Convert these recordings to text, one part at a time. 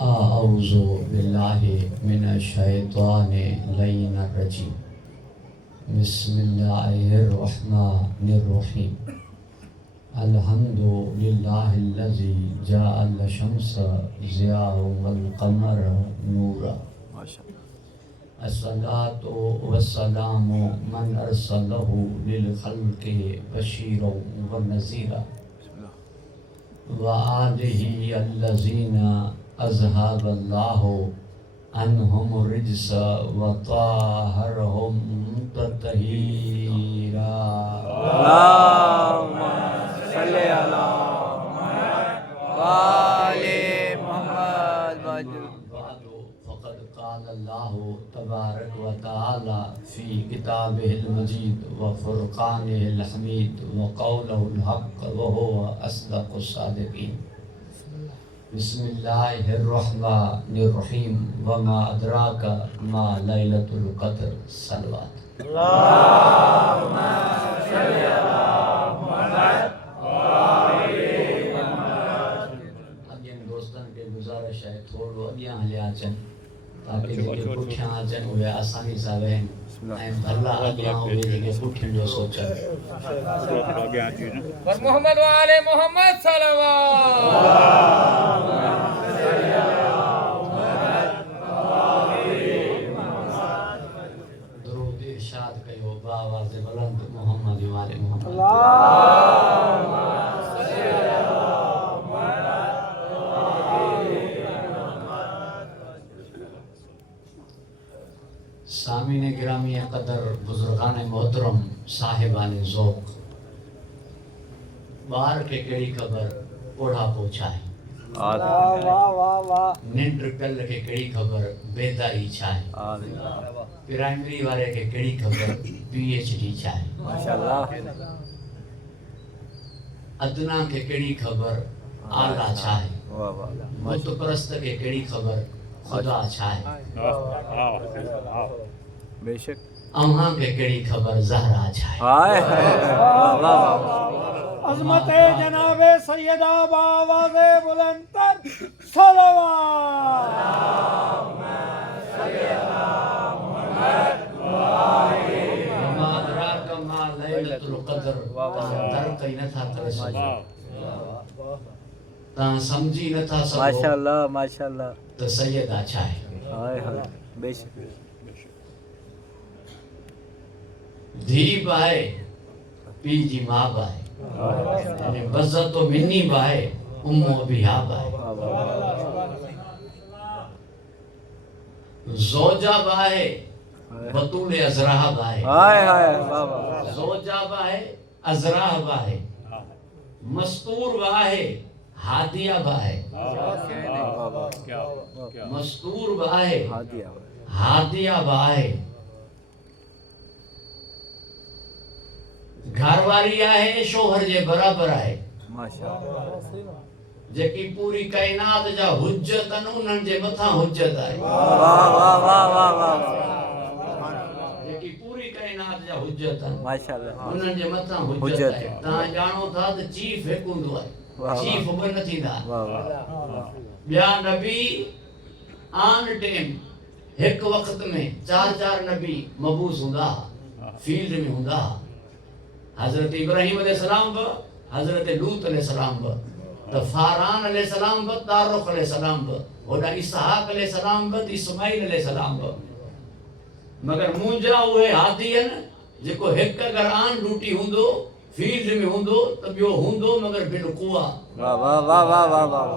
आऊज़ु बिल्लाहि मिनश्शैतानिर्रजीम। बिस्मिल्लाहिर्रहमानिर्रहीम। अल्हम्दुलिल्लाहिल्लज़ी जअल शम्सा ज़ियाअ वल क़मर नूरा। अस्सलातु वस्सलामु मन अरसलहु लिल खल्क़ि बशीरन व नज़ीरा। व आलिहि अल्लज़ीना अज़हबल्लाहु अन्हुम रिज्स व ताहरहुम तत्हीरा। अल्लाहुम्मा सल्लि अला मुहम्मद व आले मुहम्मद। फ़क़द क़ाल अल्लाहु तबारक व तआला फ़ी किताबिहिल मजीद व फ़ुरक़ानिहिल हमीद व क़ौलुहुल हक़्क़ व हुवा अस्दक़ुस सादिक़ीन। बिस्मिल्लाहिर्रहमानिर्रहीम। व मा अदराका मा लैलतुल क़द्र। सलवात। अल्लाहुम्मा सल्लि अला मुहम्मद व आले मुहम्मद। अॻियनि दोस्तनि खे गुज़ारिश आहे थोरो अॻियां हलिया अचनि ताकी जेके पुठियां अचनि उहे आसानी सां वेहनि ऐं भला अॻियां उहे जेके पुठियुनि जो सोचनि। पर मोहम्मद व आले मोहम्मद दुरूद इरशाद कयो बावाज़ बुलंद मोहम्मद व आले मोहम्मद। सामीन गिरामी क़दर बुजुर्गान मोहतरम साहिबान ज़ौक़। ॿार खे कहिड़ी ख़बर ॿुढ़ापो छा आहे, निंड कल खे कहिड़ी ख़बर बेदारी छा आहे, प्राइमरी वारे खे कहिड़ी ख़बर PhD छा आहे, अदना खे कहिड़ी ख़बर आला छा आहे, बुत परस्त खे कहिड़ी ख़बर खुदा छा आहे, बेशक अव्हां खे कहिड़ी ख़बर ज़हरा छा आहे। अज़मते जनाबे सैयदा बावाज़े बुलंद तर सलवात। वमा अदराका मा लैलतुल क़द्र। दर्क ही नथा करे सघो, तव्हां सम्झी नथा सघो माशाअल्लाह माशाअल्लाह त सैयदा छा आहे। हाय हाय बेशक धी बि आहे पीउ जी माउ बि आहे, यानी बज़्ज़त मिनी बि आहे उम्मो बिहा बि आहे, ज़ौजा बि आहे बतूल अज़राह बि आहे, हाय हाय वाह वाह ज़ौजा बि आहे अज़राह बि आहे, मस्तूर बि आहे हादिया बि आहे, मस्तूर बि आहे हादिया बि आहे, घरवारी आहे शोहर जे बराबर आहे, माशाअल्लाह जेकी पूरी काइनात जा हुज्जत आहिनि उन्हनि जे मथां हुज्जत आहे, वाह वाह वाह वाह वाह जेकी पूरी काइनात जा हुज्जत आहिनि माशाअल्लाह उन्हनि जे मथां हुज्जत आहे। तव्हां ॼाणो था त चीफ हिकु हूंदो आहे, चीफ ॿ न थींदा। वाह वाह ॿिया नबी आन टाइम हिकु वक़्त में चार नबी मबूस हूंदा, फील्ड में हूंदा। हज़रत इब्राहिम अलैहिस्सलाम बि, हज़रत लूत अलैहिस्सलाम बि, त फारान अलैहिस्सलाम बि, तारुख अलैहिस्सलाम बि, होॾा इसहाक अलैहिस्सलाम बि, इस्माइल अलैहिस्सलाम बि। मगर मुंहिंजा उहे हादी आहिनि जेको हिकु अगरि आन ड्यूटी हूंदो फील्ड में हूंदो त ॿियो हूंदो मगर बिलकुआ। वाह वाह वाह वाह वाह वाह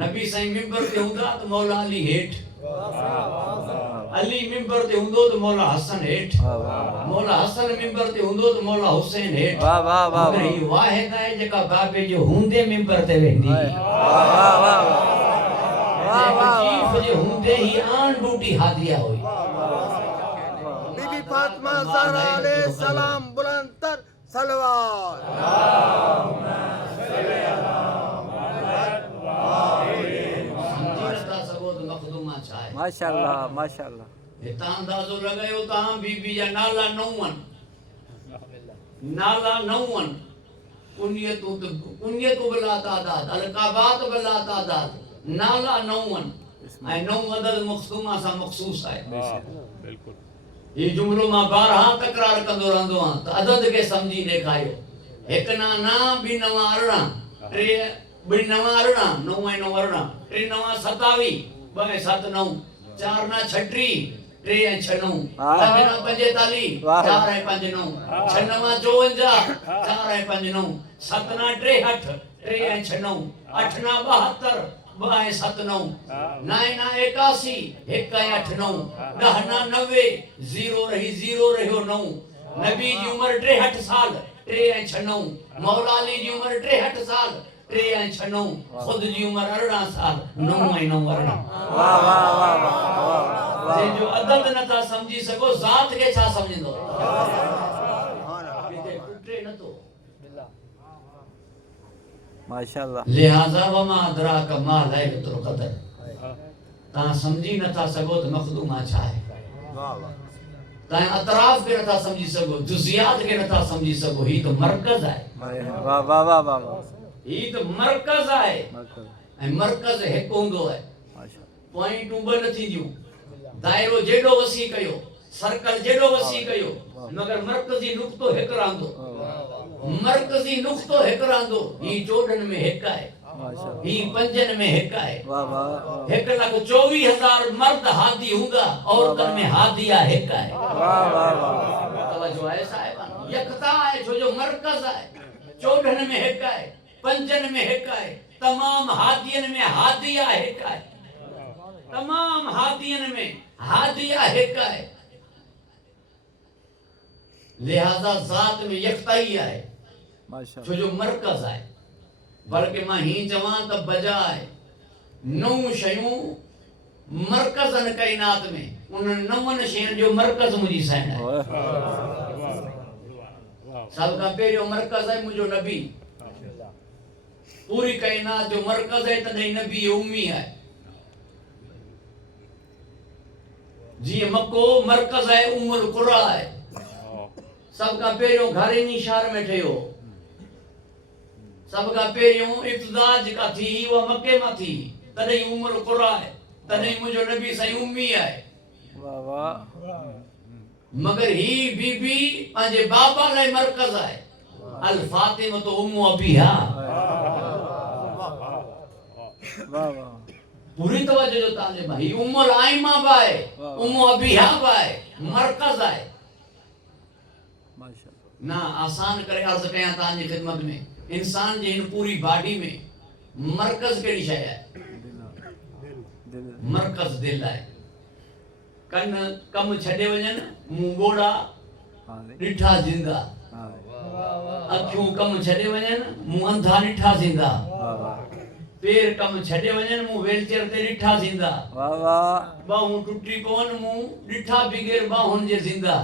नबी साईं मिंबर ते हूंदा त मौला अली हेठि, अली मिंबर ते हूंदो त मौला हसन हेठि, मौला हसन मिंबर ते हूंदो त मौला हुसैन हेठि। वाह वाह वाह मगर ही वाहिद आहे जेका बाबे जो हूंदे मिंबर ते वेंदी, वाह वाह वाह चीफ जे हूंदे ही आन ड्यूटी हादिया हुई। बीबी फातिमा ज़हरा अलैहिस्सलाम बुलंद तर सलवात। माशाअल्लाह माशाअल्लाह हितां अंदाज़ो लॻायो तव्हां बीबी जा नाला नव आहिनि, नाला नव आहिनि, कुनियतूं बिला तादाद, अलकाबात बिला तादाद, नाला नौवन ऐं नौ अदद मखसूमा सां मखसूस आहे बिल्कुल ये जुमलो मां 12 तकरार कंदो रहंदो आहियां त अदद खे सम्झी ॾेखारियो हिकु ना ना ॿी नव अरिड़हं टे ॿी नव अरिड़हं नव ऐं नव अरिड़हं टे नव 27 ॿ ऐं 7 9 4 ना 36 टे ऐं 6 9 पंज ना 45 4 ऐं 5 9 6 नव 54 4 ऐं 5 9 7 ना 63 टे ऐं 6 9 8 ना 72 2 ऐं 7 9 9 ना 81 1 ऐं 8 9 10 ना 90 0 रही 0 रहियो 9 नबी जी उम्र 63 साल 3 ऐं 6 9 मौला अली जी उम्र 63 साल 3 ऐं 6 9 खुद जी उम्र 18 साल 9 ऐं 9 18 वाह वाह वाह वाह जे जो अदद नथा समझी सको ज़ात खे छा समझंदो किथे टुटे नथो माशाल्लाह लिहाजा वमा अदराक मा लैलतुल क़दर तव्हां समझी नथा सघो त मखदूमा छा आहे तव्हां अतराफ़ खे नथा समझी सघो जुज़ियात खे नथा समझी सघो ही त मरकज़ आहे वाह वाह वाह वाह ही त मरकज़ आहे माशाल्लाह ऐं मरकज़ हिकु हूंदो आहे माशाल्लाह पॉइंटूं ॿ न थींदियूं दायरो जेॾो वसी कयो सर्कल जेॾो वसी कयो मगर मरकज़ी नुक़्तो हिकु रहंदो मरकज़ी नुक़्तो हिकु रहंदो ही 14 में हिकु आहे माशाल्लाह ही 5 में हिकु आहे वाह वाह 1,24,000 मर्द हादी हूंदा औरतनि में हादिया हिकु आहे वाह वाह वाह तवज्जो आहे साहिबान यकता आहे छो जो मरकज़ आहे 14 में हिकु आहे 5 में हिकु आहे तमाम हादियनि में हादिया हिकु आहे तमाम हादियनि में हादिया हिकु आहे लिहाजा ज़ात में यकताई आहे माशाल्लाह छो जो मरकज़ आहे बल्कि मां ही चवां त बजाए 9 शयूं मरकज़न काइनात में उन 9 शयुनि जो मरकज़ मुंहिंजी साइण आहे सब खां पहिरियों मरकज़ आहे मुंहिंजो नबी पूरी काइनात जो मरकज़ आहे तॾहिं नबी उम्मी आहे जीअं मक्को मरकज़ आहे उम्मुल कुरा आहे सब खां पहिरियों घारेनी शहर में ठहियो सब खां पहिरियों इब्तिदा जेका थी उहा मके मां थी तॾहिं उम्मुल कुरा आहे तॾहिं मुंहिंजो नबी साईं उम्मी आहे वाह वाह मगर ही बीबी पंहिंजे बाबा लाइ मरकज़ आहे अल फातिमा तो उम्मु अबीहा वाह वाह पूरी तवज्जो जो तालिब ही उम्मुल आइमा बाए उम्मु अबीहा बाए मरकज़ आहे माशाल्लाह ना आसान करे अर्ज़ कयां तव्हांजी ख़िदमत में इंसान जे इन पूरी बॉडी में मरकज़ कहिड़ी शइ आहे दिल मरकज़ दिल आहे कन कम छॾे वञनि मुंहुं ॻोड़ा हां ॾिठा ज़िंदा हां अखियूं कम छॾे वञनि मुंहुं अंधा ॾिठा ज़िंदा वाह वाह पेर कम छॾे वञनि मुंहुं व्हीलचेयर ते ॾिठा ज़िंदा वाह वाह ॿाहूं टुटी पवनि मुंहुं ॾिठा बिगैर ॿाहुनि जे ज़िंदा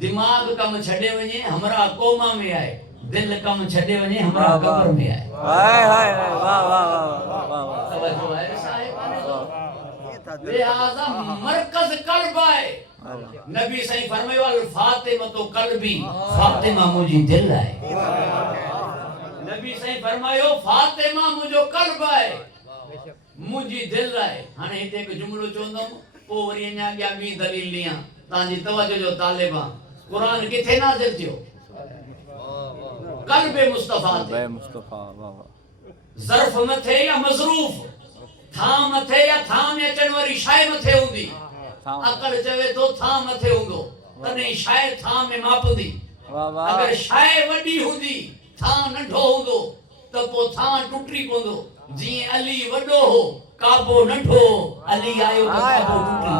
दिमाग़ कम छॾे वञे हमरा कोमा में आहे दिल कम छॾे वञे हमरा कब्र में आहे हाय हाय वाह वाह वाह वाह तवज्जो आहे साहिबान लिहाजा मरकज़ कल्ब आहे नबी साईं फरमायो अल फातिमा तो कल्बी फातिमा मुंहिंजी दिल आहे नबी साईं फरमायो फातिमा मुंहिंजो कल्ब आहे मुंहिंजी दिल आहे हाणे हिते हिकु जुमिलो चवंदुमि पोइ वरी अञा अॻियां ॿी दलील ॾियां तव्हांजी तवज्जो जो तालिब आहे क़ुरान किथे नाज़िल थियो कल्बे मुस्तफा ते मुस्तफा वाह वाह ज़र्फ मथे या मज़रूफ था मथे या था में अचण वारी शइ मथे हूंदी अकल चवे तो था मथे हूंदो तॾहिं शइ था में मापंदी वाह वाह अगर शइ वॾी हूंदी था नंढो हूंदो त पोइ था टुटी पवंदो जीअं अली वॾो हो काबो नंढो अली आयो त काबो टुटी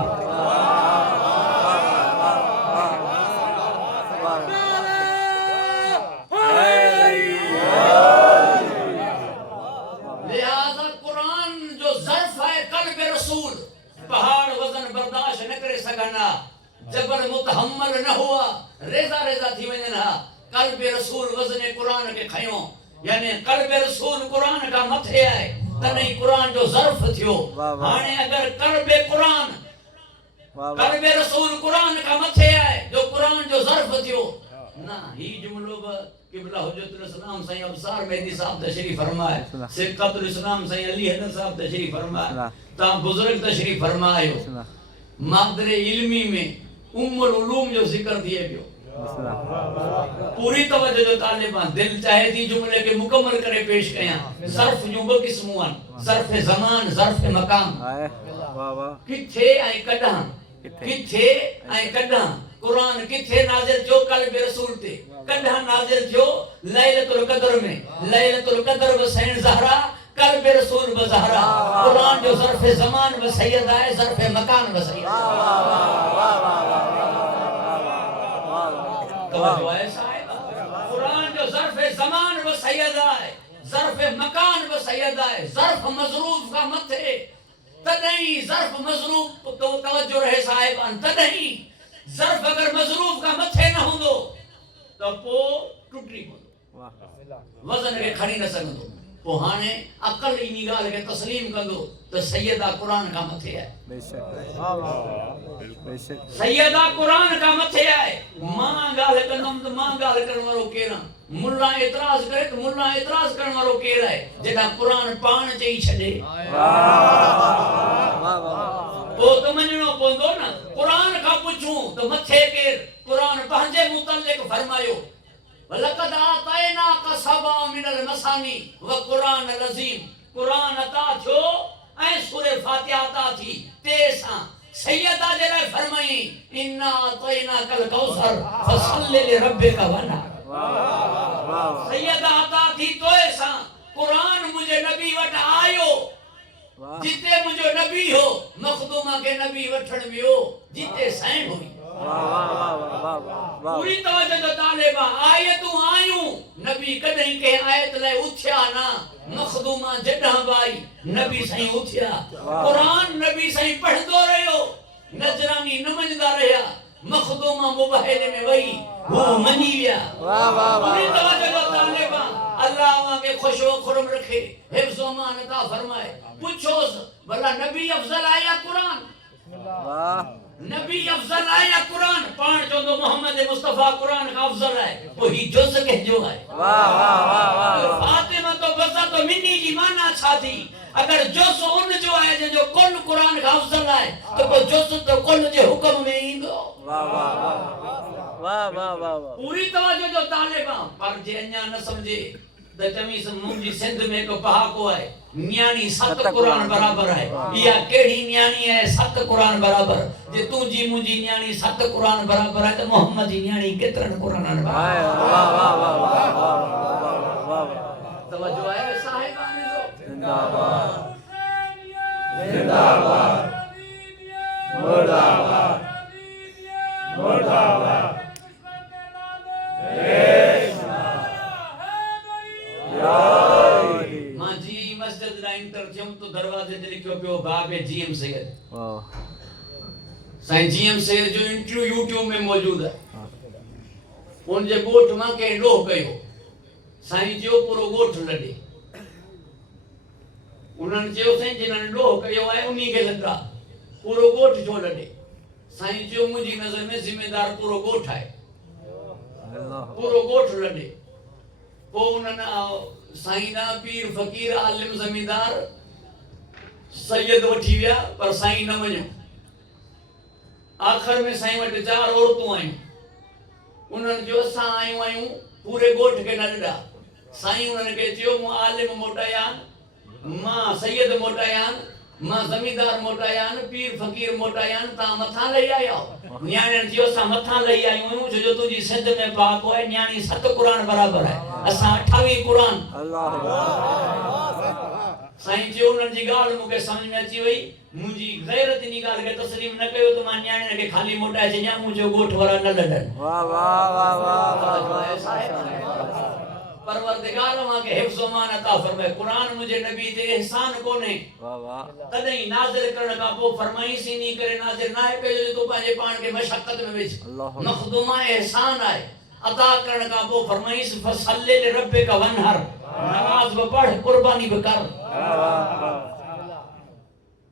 लिहाजा कुरान जो ज़र्फ है कल्ब रसूल पहाड़ वजन बर्दाश्त न करे सघना जबल मुतहम्मल न हुआ रेज़ा रेज़ा थी वञनि हा कल्ब रसूल वजन कुरान के खयो यानी कल्ब रसूल कुरान का मथे आहे तॾहिं कुरान जो ज़र्फ थियो हाणे अगर कल्ब कुरान कल्ब रसूल कुरान का मथे आहे जो कुरान जो ज़र्फ थियो ना ही जुमलो किबला हुज्जतुल इस्लाम साईं अबसार मेहदी साहब तशरीफ फरमाए, सिक्कतुल इस्लाम साईं अली हसन साहब तशरीफ फरमाए, ता बुजुर्ग तशरीफ फरमायो। मादरे इल्मी में उम्मुल उलूम जो जिक्र दिए पियो, पूरी तवज्जो जो तालिबान दिल चाहे थी जुमले के मुकम्मल करे पेश कया। ज़र्फ जुबो किस्मुआन, ज़र्फ ज़मान, ज़र्फ मकाम, वाह वाह किथे ऐं कॾां, किथे ऐं कॾां कुरान किथे नाज़िल थियो क़ल्ब रसूल ते, कॾां नाज़िल थियो लैलतुल क़द्र में, लैलतुल क़द्र व सैन ज़हरा क़ल्ब रसूल व ज़हरा। कुरान जो ज़र्फ ज़मान व सैयद है, ज़र्फ मकान व सैयद। तवज्जो है साहिब, कुरान जो ज़र्फ ज़मान व सैयद है, ज़र्फ मकान व सैयद है, ज़र्फ मज़रूफ का मथे तदहीं ज़र्फ मज़रूफ तो तवज्जो रहे साहिब, तदहीं ज़र्फ अगर मज़रूफ का मथे न होंदो तो पो टुटी पवंदो, वज़न के खणी न सघंदो। पो हाणे अकल इन ॻाल्हि के तस्लीम कंदो त सैयदा कुरान का मथे है, सैयदा कुरान का मथे है। मां ॻाल्हि कंदुमि त मां ॻाल्हि करण वारो केरु आहे? मुल्ला एतराज़ करे त मुल्ला एतराज़ करण वारो केरु आहे? जेका कुरान पाण चई छॾे वो तो मञणो पवंदो न। कुरान का पुछूं तो मथे केर? कुरान पंहिंजे मुतल्लिक़ फरमायो वलक़द आतैनाका सबअ मिनल मसानी व कुरान अज़ीम। कुरान अता थियो ऐं सूरह फातिहा अता थी तेसां सैयदा जे लाइ फरमाई इन्ना आतैनाकल कौसर फसल्लि लिरब्बिका वनहर। सैयदा अता थी तोए सां कुरान मुझे नबी वट आयो, जिते मुझो नबी हो मखदूमा के नबी वठण वियो जिते सैन हुई। पूरी तवज्जो जो तालिबा आयतूं आयूं, नबी कॾहिं के आयत लाइ उथिया ना, मखदूमा जॾहिं बाई नबी साईं उथिया। कुरान नबी साईं पढ़ंदो रहियो, नजरानी न मञदा रहिया, मखदूमा मुबाहिले में वही वो मनी विया। पूरी तवज्जो जो तालिबा अल्लाह वहां के खुशो खुरम रखे, हिफ्ज़ व अमान अता फरमाए। पुछोस भला नबी अफजल आया कुरान? नबी अफजल आया कुरान? पाण चोंदो मोहम्मद मुस्तफा कुरान का अफजल है, वो ही जुज़ के जो है। फातिमा तो बसा तो मिनी जी माना छा थी? अगर जुज़ उन जो है जो कुल कुरान का अफजल है तो को जुज़ तो कुल जे हुक्म में ईंदो। पूरी तवज्जो जो तालिबा पर जे अन्या न समझे त चमीस मुंहिंजी सिंध में हिकु पहाको आहे, न्याणी 7 कुरान बराबर है। इहा केड़ी न्याणी है 7 कुरान बराबर? जे तुंहिंजी मुंहिंजी न्याणी 7 कुरान बराबर है त मोहम्मद जी न्याणी केतिरनि कुराननि बराबर? तवज्जो है साहिबान जो? जिंदाबाद जिंदाबाद मुर्दाबाद मुर्दाबाद। मांजी मस्जिद दा इंटर थियम तो दरवाजे ते लिखियो पियो बाबे जीएम सैयद। साईं जीएम सैयद जो इंटरव्यू यूट्यूब में मौजूद है। उन जे गोठ मां के लोह कयो, साईं जो पूरो गोठ लॾे। उन्हनि चयो साईं जिन्हनि लोह कयो आहे उन्ही खे लॻा, पूरो गोठ छो लॾे? साईं चयो मुंहिंजी नज़र में जिम्मेदार पूरो गोठ आहे, पूरो गोठ लॾे। पो उन्हनि साईं ना पीर फकीर आलिम ज़मींदार सैयद वठी विया, पर साईं न मञो। आखिर में साईं वटि 4 औरतूं आयूं। उन्हनि चयो असां आयूं आयूं पूरे गोठ के न ॾिना। साईं उन्हनि खे चयो मूं आलिम मोटायान, मां सैयद मोटायान, मां ज़मींदार मोटायान, पीर फकीर मोटायान, तव्हां मथां लही आया। न्याणियुनि चयो असां मथां लही आयूं आहियूं छो जो तुंहिंजी सिंध में पाको आहे, न्याणी 7 कुरान बराबर आहे, असां 28 कुरान। साईं चयो उन्हनि जी ॻाल्हि मूंखे सम्झ में अची वई, मुंहिंजी गैरत इन ॻाल्हि खे तस्लीम न कयो त मां न्याणियुनि खे ख़ाली मोटाए छॾियां, मुंहिंजो गोठ वारा न लॾनि। परवरदिगार मां के हिफ्ज़ व अमान अता फरमाए। कुरान मुझे नबी ते एहसान कोने, तदहीं नाज़िल करण का पो फरमाई सी नी करे नाज़िल ना है कयो जो तू पंहिंजे पाण के मशक्कत में विझ। मखदूमा एहसान है, अता करण का पो फरमाई सी फसल्लि लिरब्बिका वनहर, नमाज ब पढ़, कुर्बानी ब कर।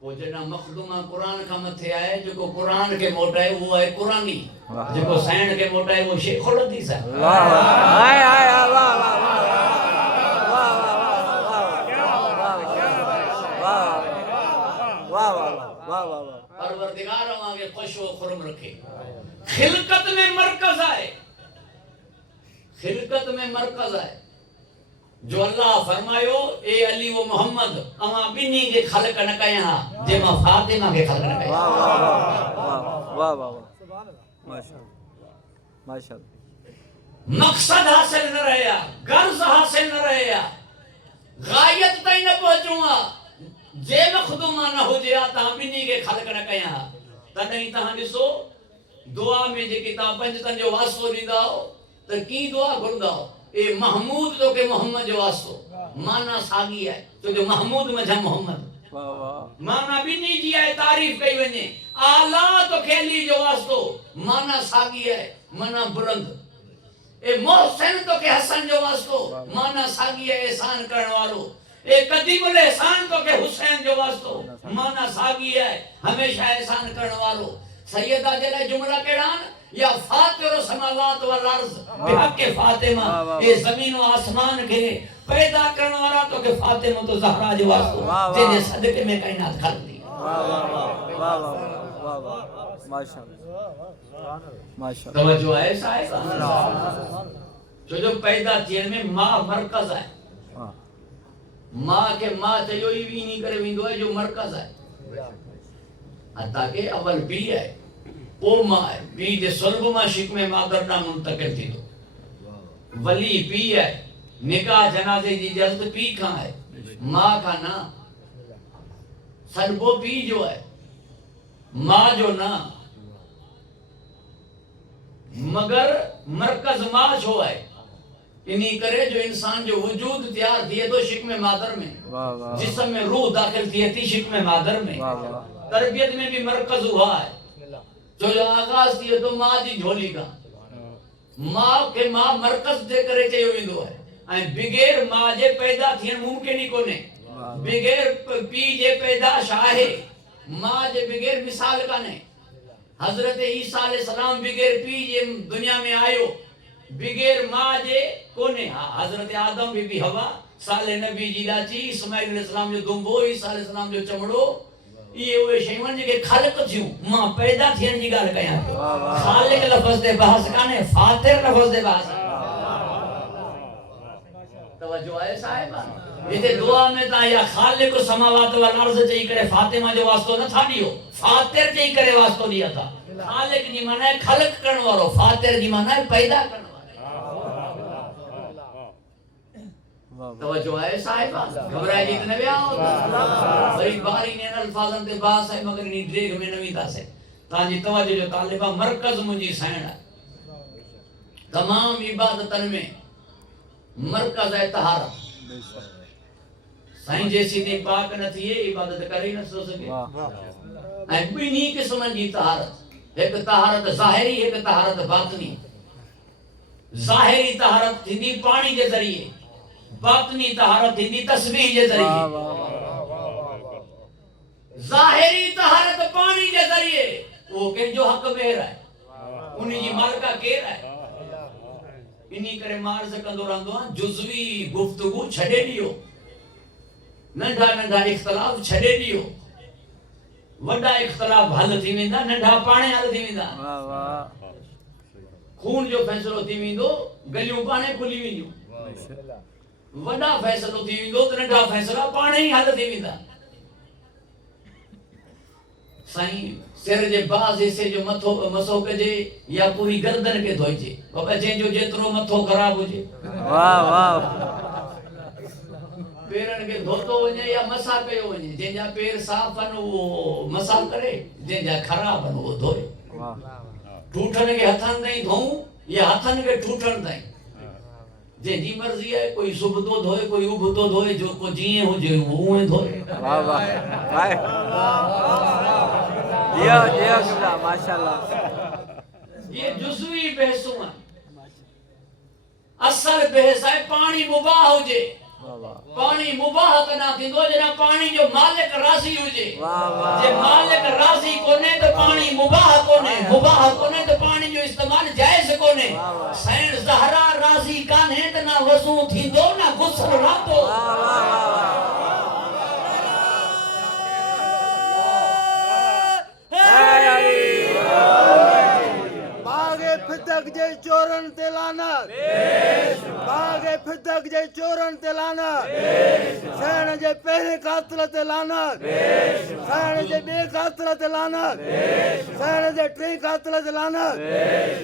वो जना मखदूमा कुरान का मथे आए जो कुरान के मोटाए वो है कुरानी जो सैन के मोटाए वो शेख हदीस है वाह हाय हाय वाह वाह वाह वाह वाह परवरदिगार आगे खुश व खुरम रखे खिलकत में मरकज आए खिलकत में मरकज आए जो अल्लाह फरमायो ए अली व मोहम्मद अमा बिनी के खलक न कया जे मा फातिमा के खलक न कया वाह वाह वाह वाह माशाअल्लाह माशाअल्लाह मकसद हासिल न रहया गर्ज हासिल न रहया गायत तई न पहुंचुआ जे मखदूमा न हो जे ता बिनी के खलक न कया तदई ता दिसो दुआ में जे किताब पंजतन जो वास्तो दीदा हो त की दुआ घुरदा हो ए महमूद तो के मोहम्मद जो वास्तो माना सागी है तो जो महमूद में जा मोहम्मद वाह वाह माना बिनी जी है तारीफ कई वने आला तो खेली जो वास्तो माना सागी है माना बुलंद ए मोहसिन तो के हसन जो वास्तो माना सागी है एहसान करने वालो ए कदीमुल एहसान तो के हुसैन जो वास्तो माना सागी है हमेशा एहसान करने वालो सैयदा जले जुमला केड़ान या फातिर समावात वल अर्ज बिहक के फातिमा ये जमीन और आसमान के पैदा करने वाला तो के फातिमा तो ज़हरा जो वास्तो तेरे सदके में कायनात खल दी वाह वाह वाह वाह वाह माशाअल्लाह माशाअल्लाह तवज्जो है साहिब जो पैदा थियण में मां मरकज है मां के मां चयो ही भी नहीं करे विंदो है जो मरकज है अता के अवल बी है ओ मां है बी जे सुल्ब मां शिक में मादर ना मुंतकिल थी तो वली पी है निकाह जनाजे जी इजाजत पी का है मां का ना सदबो पी जो है मां जो ना मगर मरकज मां छो है इन्हीं करे जो इंसान जो वजूद तैयार थिए तो शिक में मादर में वाह वाह जिस्म में रूह दाखिल थिए थी शिक में मादर में वाह वाह तरबियत में भी मरकज हुआ है जो आगाज थिए तो मां जी झोली का मां के मां मरकज दे करे चयो वेंदो है ऐं बिगैर मां जे पैदा थियण मुमकिन ही कोने बिगैर पी जे पैदाश आहे मां जे बिगैर मिसाल काने हजरत ईसा अलैहि सलाम बिगैर पी जे दुनिया में आयो बिगैर मां जे कोने हजरत आदम बीबी हवा साले नबी जी लाची इस्माइल अलैहि सलाम जो दुंबो ईसा अलैहि सलाम जो चमड़ो ये वे शयूं जेके खालिक थियूं मां पैदा थियण जी ॻाल्हि कयां खालिक लफ़्ज़ दे बहस काने फातिर लफ़्ज़ दे बहस तवज्जो है साहिब इते दुआ में ता या खालिक समावात वल अर्ज़ चई करे फातिमा जो वास्तो न था दियो फातिर चई करे वास्तो दिया था खालिक जी माने खलक करण वालो फातिर जी माने पैदा करण तवज्जो है साहिब घबराए जी न विया वरी बारी ने अल्फाजन ते बास है मगर नी ड्रेग में नवीता से ताजी तवज्जो जो तालिबा मरकज मुजी सैण तमाम इबादतन में मरकज है तहारत साईं जैसी ने पाक न थिए इबादत करे न सो सके ऐं बिनी किस्मन जी तहारत एक तहारत ज़ाहिरी एक तहारत बातनी ज़ाहिरी तहारत थींदी पानी के जरिए बातनी तहारत थींदी तस्बीह के जरिए ज़ाहिरी तहारत पानी के जरिए वो के जो हक बेर है उन्हीं जी मालिका केर है इन्हीं करे मार सकंदो रहंदो जुज़वी गुफ्तगू छडे दियो नंढा नंढा इख्तिलाफ छडे दियो वडा इख्तिलाफ हल थी वेंदा नंढा पाणे हल थी वेंदा वाह वाह खून जो फैसलो थी वेंदो गलियूं पाणे खुली वेंदियूं वडा फैसलो थी वेंदो त नंढा फैसला पाणे ही हल थी वेंदा साईं सिर जे बाज़ हिस्से जो मथो मसो कजे या पूरी गर्दन के धोइजे बाबा जंहिंजो जेतिरो मथो ख़राब हुजे वाह वाह पेरन के धोतो वने या मसा कयो वने जंहिंजा पेर साफ़ आहिनि उहो मसा करे जंहिंजा ख़राब आहिनि उहो धोए वाह ठूठन के हथन ताईं धोऊं या हथन के ठूठन ताईं जंहिंजी मर्ज़ी है कोई सुबतो धोए कोई उबतो धोए जो को जीअं हुजे उहे धोए वाह वाह वाह जियो जियो किबला माशाअल्लाह ये जुज़वी बहसूं हैं असल बहस है पानी मुबाह हुजे वाह वाह पानी मुबाह कना थींदो जना पानी जो मालिक राज़ी हुजे। वाह वाह जे मालिक राज़ी कोने तो पानी मुबाह कोने, मुबाह कोने तो पानी जो इस्तेमाल जायज़ कोने। सैन ज़हरा राज़ी कान्हे त ना वज़ू थींदो ना गुस्ल रहंदो। बागे फिदक जे चोरन ते लानत, बागे फिदक जे चोरन ते लानत, सैन जे पहले कातिल ते लानत, सैन जे बे कातिल ते लानत, सैन जे टे कातिल ते लानत।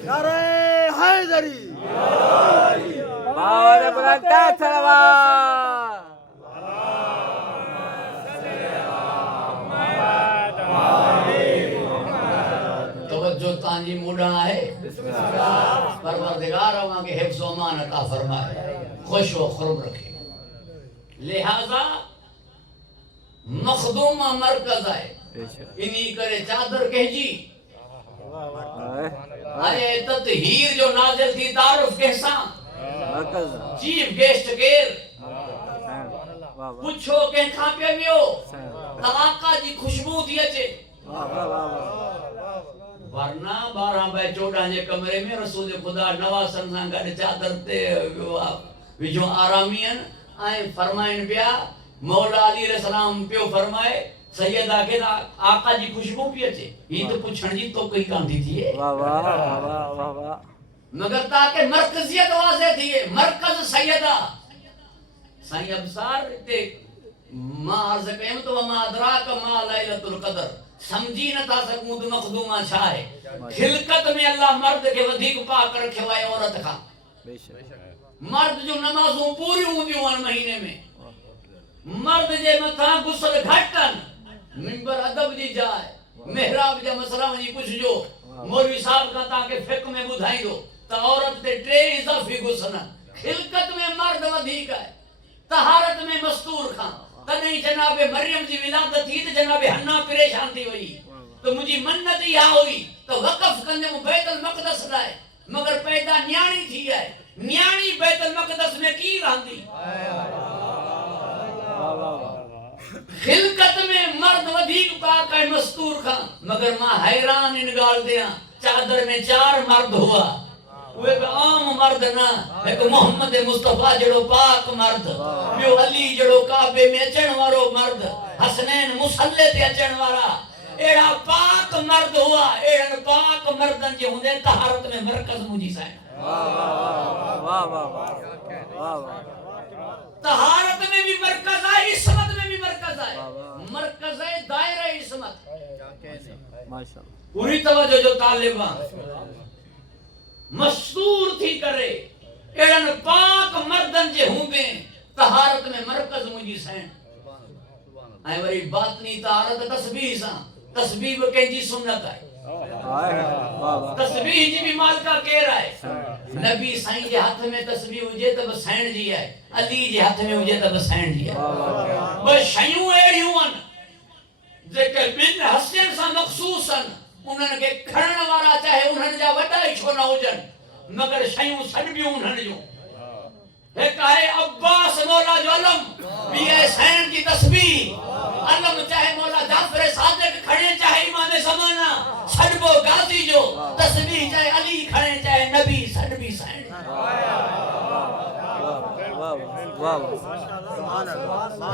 नारे हैदरी और बुलंदा तलवार तवज्जो तांजी मुडा है। परवरदिगार अवां के हिफ्ज़ व अमान अता फरमाए, खुश व खुर्म रखे। लिहाजा मखदूमा मरकज है, इन्हीं करे चादर कहजी अरे ततहीर जो नाज़िल थी तारुफ कहसा मरकज चीफ गेस्ट केर वाह पुछो के खां पे वियो तलाका जी खुशबू थी अचे। वाह वाह वाह वरना 12/14 जे कमरे में रसूल खुदा नवासन सां गॾु चादर ते विझो आरामीअन ऐं फरमाइन पिया मौला अली अलैहिस्सलाम पियो फरमाए सैयदा के आका जी खुशबू पई अचे। ही तो पुछण जी तो कई कान थी थिए वाह वाह वाह वाह वाह मगर ताके मरकजियत वाज़े थिए मरकज सैयदा साईं अबसार ते मां अर्ज़ कयम तो मा अदराक मा लैलतुल क़दर समझी न था सकूं तो मखदूमा छा है। खिलकत में अल्लाह मर्द के वधिक पाक रखियो आहे औरत खां। बेशक मर्द जो नमाज़ूं पूरी हूंदियूं आहिनि महीने में, मर्द जे मथां गुस्ल घटन, मिंबर अदब जी जाइ, मेहराब जा मसला वञी पुछजो। मौलवी साहब का ताके फिक़्ह में ॿुधाईंदो त औरत ते 3 इज़ाफ़ी गुस्ल। खिलकत में मर्द वधिक आहे, तहारत में मस्तूर खां। तॾहिं जनाबे मरियम जी विलादत थी त जनाबे हन्ना परेशान थी वई तो मुंहिंजी मन्नत इहा हुई त वक़फ़ कंदमि बैतुल मक़दस लाइ, मगर पैदा न्याणी थी आहे। न्याणी बैतुल मक़दस में की रहंदी। खिलकत में मर्द वधिक पाक है मस्तूर खां, मगर मां हैरान इन ॻाल्हि ते आहियां चादर में 4 मर्द हुआ। उहे बि आम मर्द न, हिकु मोहम्मद मुस्तफा जहिड़ो पाक मर्द, ॿियो अली जहिड़ो काबे में अचण वारो मर्द, हसनैन मुसल्ले ते अचण वारा एड़ा पाक मर्द हुआ। एड़न पाक मर्दन जे हुंदे तहारत में मरकज मुंहिंजी साईं। वाह वाह वाह वाह वाह तहारत में भी मरकज है, इस्मत में भी मरकज है। मरकज है दायरा इस्मत। माशाअल्लाह पूरी तवज्जो जो तालिबा मस्तूर थी करे एड़न पाक मर्दन जे हुंदे तहारत में मरकज मुंहिंजी साईं। ऐं वरी बातनी तहारत तस्बीह सां, तस्बीह बि कंहिंजी सुन्नत आहे। तस्बीह जी भी मालिका केर आहे? नबी साईं जे हथ में तस्बीह हुजे त बि साईं जी आहे, अली जे हथ में हुजे त बि साईं जी आहे। बस शयूं अहिड़ियूं आहिनि जेके ॿिनि हस्तियुनि सां मख़सूस आहिनि। उन्हनि खे खणण वारा चाहे उन्हनि जा वॾा ई छो न हुजनि, मगर शयूं सॾिबियूं उन्हनि जूं। हिकु आहे अब्बास मौला जो अलम, ॿी आहे साईं जी तस्बीह। अलम चाहे मौला जाफ़र सादिक खणे चाहे इमाम ज़माना सॾिबो गाज़ी जो, तस्बीह चाहे अली खणे चाहे नबी सॾिबी साईं।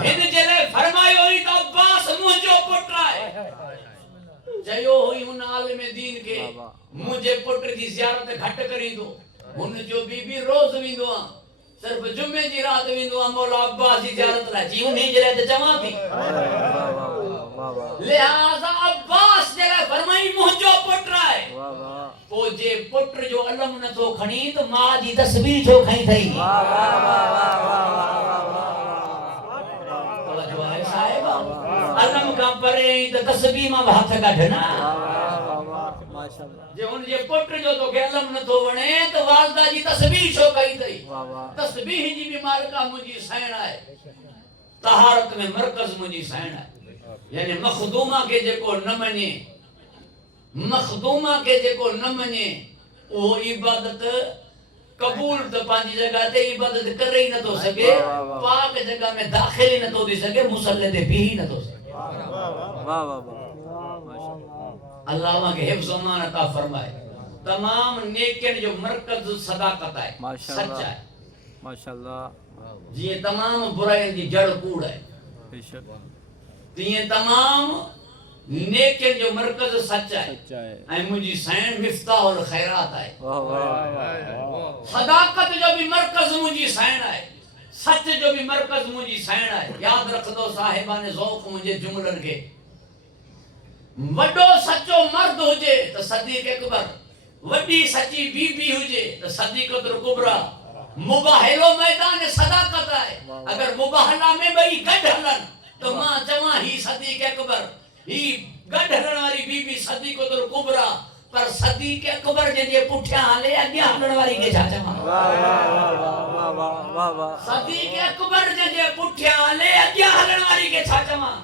हिन जे लाइ फरमायो हुई त अब्बास मुंहिंजो पुटु आहे। चयो हुई हुन आलिम दीन खे मुंहिंजे पुट जी ज़ियारत घटि करींदो, हुन जो बीबी रोज़ वेंदो आहे, सिर्फ़ जुमे जी रात वेंदो आहे मौला अब्बास जी ज़ियारत लाइ। जी उन्हीं जे लाइ त चवां थी। लिहाज़ा अब्बास जे लाइ फरमाई मुंहिंजो पुटु आहे। पोइ जे पुट जो अलम नथो खणी त मां जी तस्बीह छो खई अथई? अलम का परे त तस्बीह मां हथ कढ न। जे हुन जे पुट जो तोखे अलम नथो वणे त वालदा जी तस्बीह छो कई अथई? तस्बीह जी भी मालिका मुंहिंजी साईं आहे, तहारत में मरकज मुंहिंजी साईं आहे। यानी मखदूमा के जेको न मञे, मखदूमा के जेको न मञे उहो इबादत कबूल तो पांची जगह ते इबादत करे ही न तो सके, पाक जगह में दाखिल ही न तो दी सके, मुसल्ले ते भी ही न तो सके। वाह वाह वाह। अल्लाह के हिफ्ज़ व अमान अता फरमाए। तमाम नेकियन जो मरकज सदाकत है, माशाअल्लाह। सच है। माशाअल्लाह। जी तमाम बुराइयन की जड़ कूड़ है, बेशक। तीअं तमाम नेकियन जो मरकज सच है। ऐं मुंहिंजी सैन मिफ्ताहुल खैरात है। वाह वाह। सदाकत जो भी मरकज मुंहिंजी सैन है, सच जो भी मरकज मुंहिंजी सैन है। याद रखदो साहिबान ज़ौक़ मुंहिंजे जुमलन खे। वॾो सचो मर्द हुजे त सदीक़ अकबर, वॾी सची बीबी हुजे त सदीक़तुल कुबरा। मुबाहिलो मैदान सदाकत है। अगर मुबाहला में ॿई गॾु हलन तो मां चवां ही सदीक़ अकबर, ही गॾु हलण वारी बीबी सदीक़तुल कुबरा। पर सदीक़ अकबर जे पुठियां हले अॻियां हलण वारी खे छा चवां? वाह वाह वाह वाह वाह। सदीक़ अकबर जे पुठियां हले अॻियां हलण वारी खे छा चवां?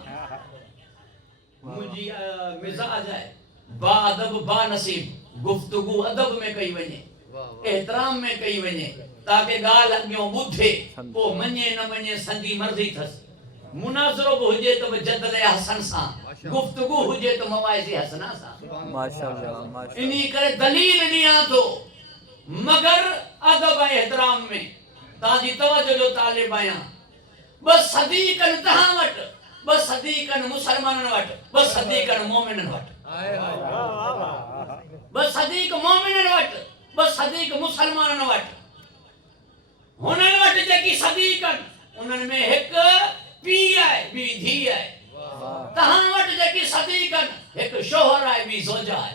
मुंहिंजी मिजाज है बा अदब बा नसीब, गुफ्तगू अदब में कई वञे, एहतराम में कई वञे, ताकि ॻाल्हि अॻियों ॿुधे, पोइ मञे न मञे संदी मर्ज़ी अथसि। मुनाज़रो बि हुजे त जदल हसन सां, गुफ्तगू हुजे त मवाइज़ हसना सां। माशाअल्लाह माशाअल्लाह। इन्ही करे दलील ॾियां थो मगर अदब ऐं एहतराम में। तव्हांजी तवज्जो जो तालिब आहियां। बस सदीक़न तव्हां वटि, बस सदीक़न मुसलमाननि वटि, बस सदीक़न मोमिननि वटि, बस सदीक़ मोमिननि वटि, बस सदीक़ मुसलमाननि वटि। हुननि वटि जेकी सदीक़न, उन्हनि में हिकु पीउ आहे, ॿी धीउ आहे। तव्हां वटि जेकी सदीक़न, हिकु शोहर आहे, ॿी ज़ौजा आहे।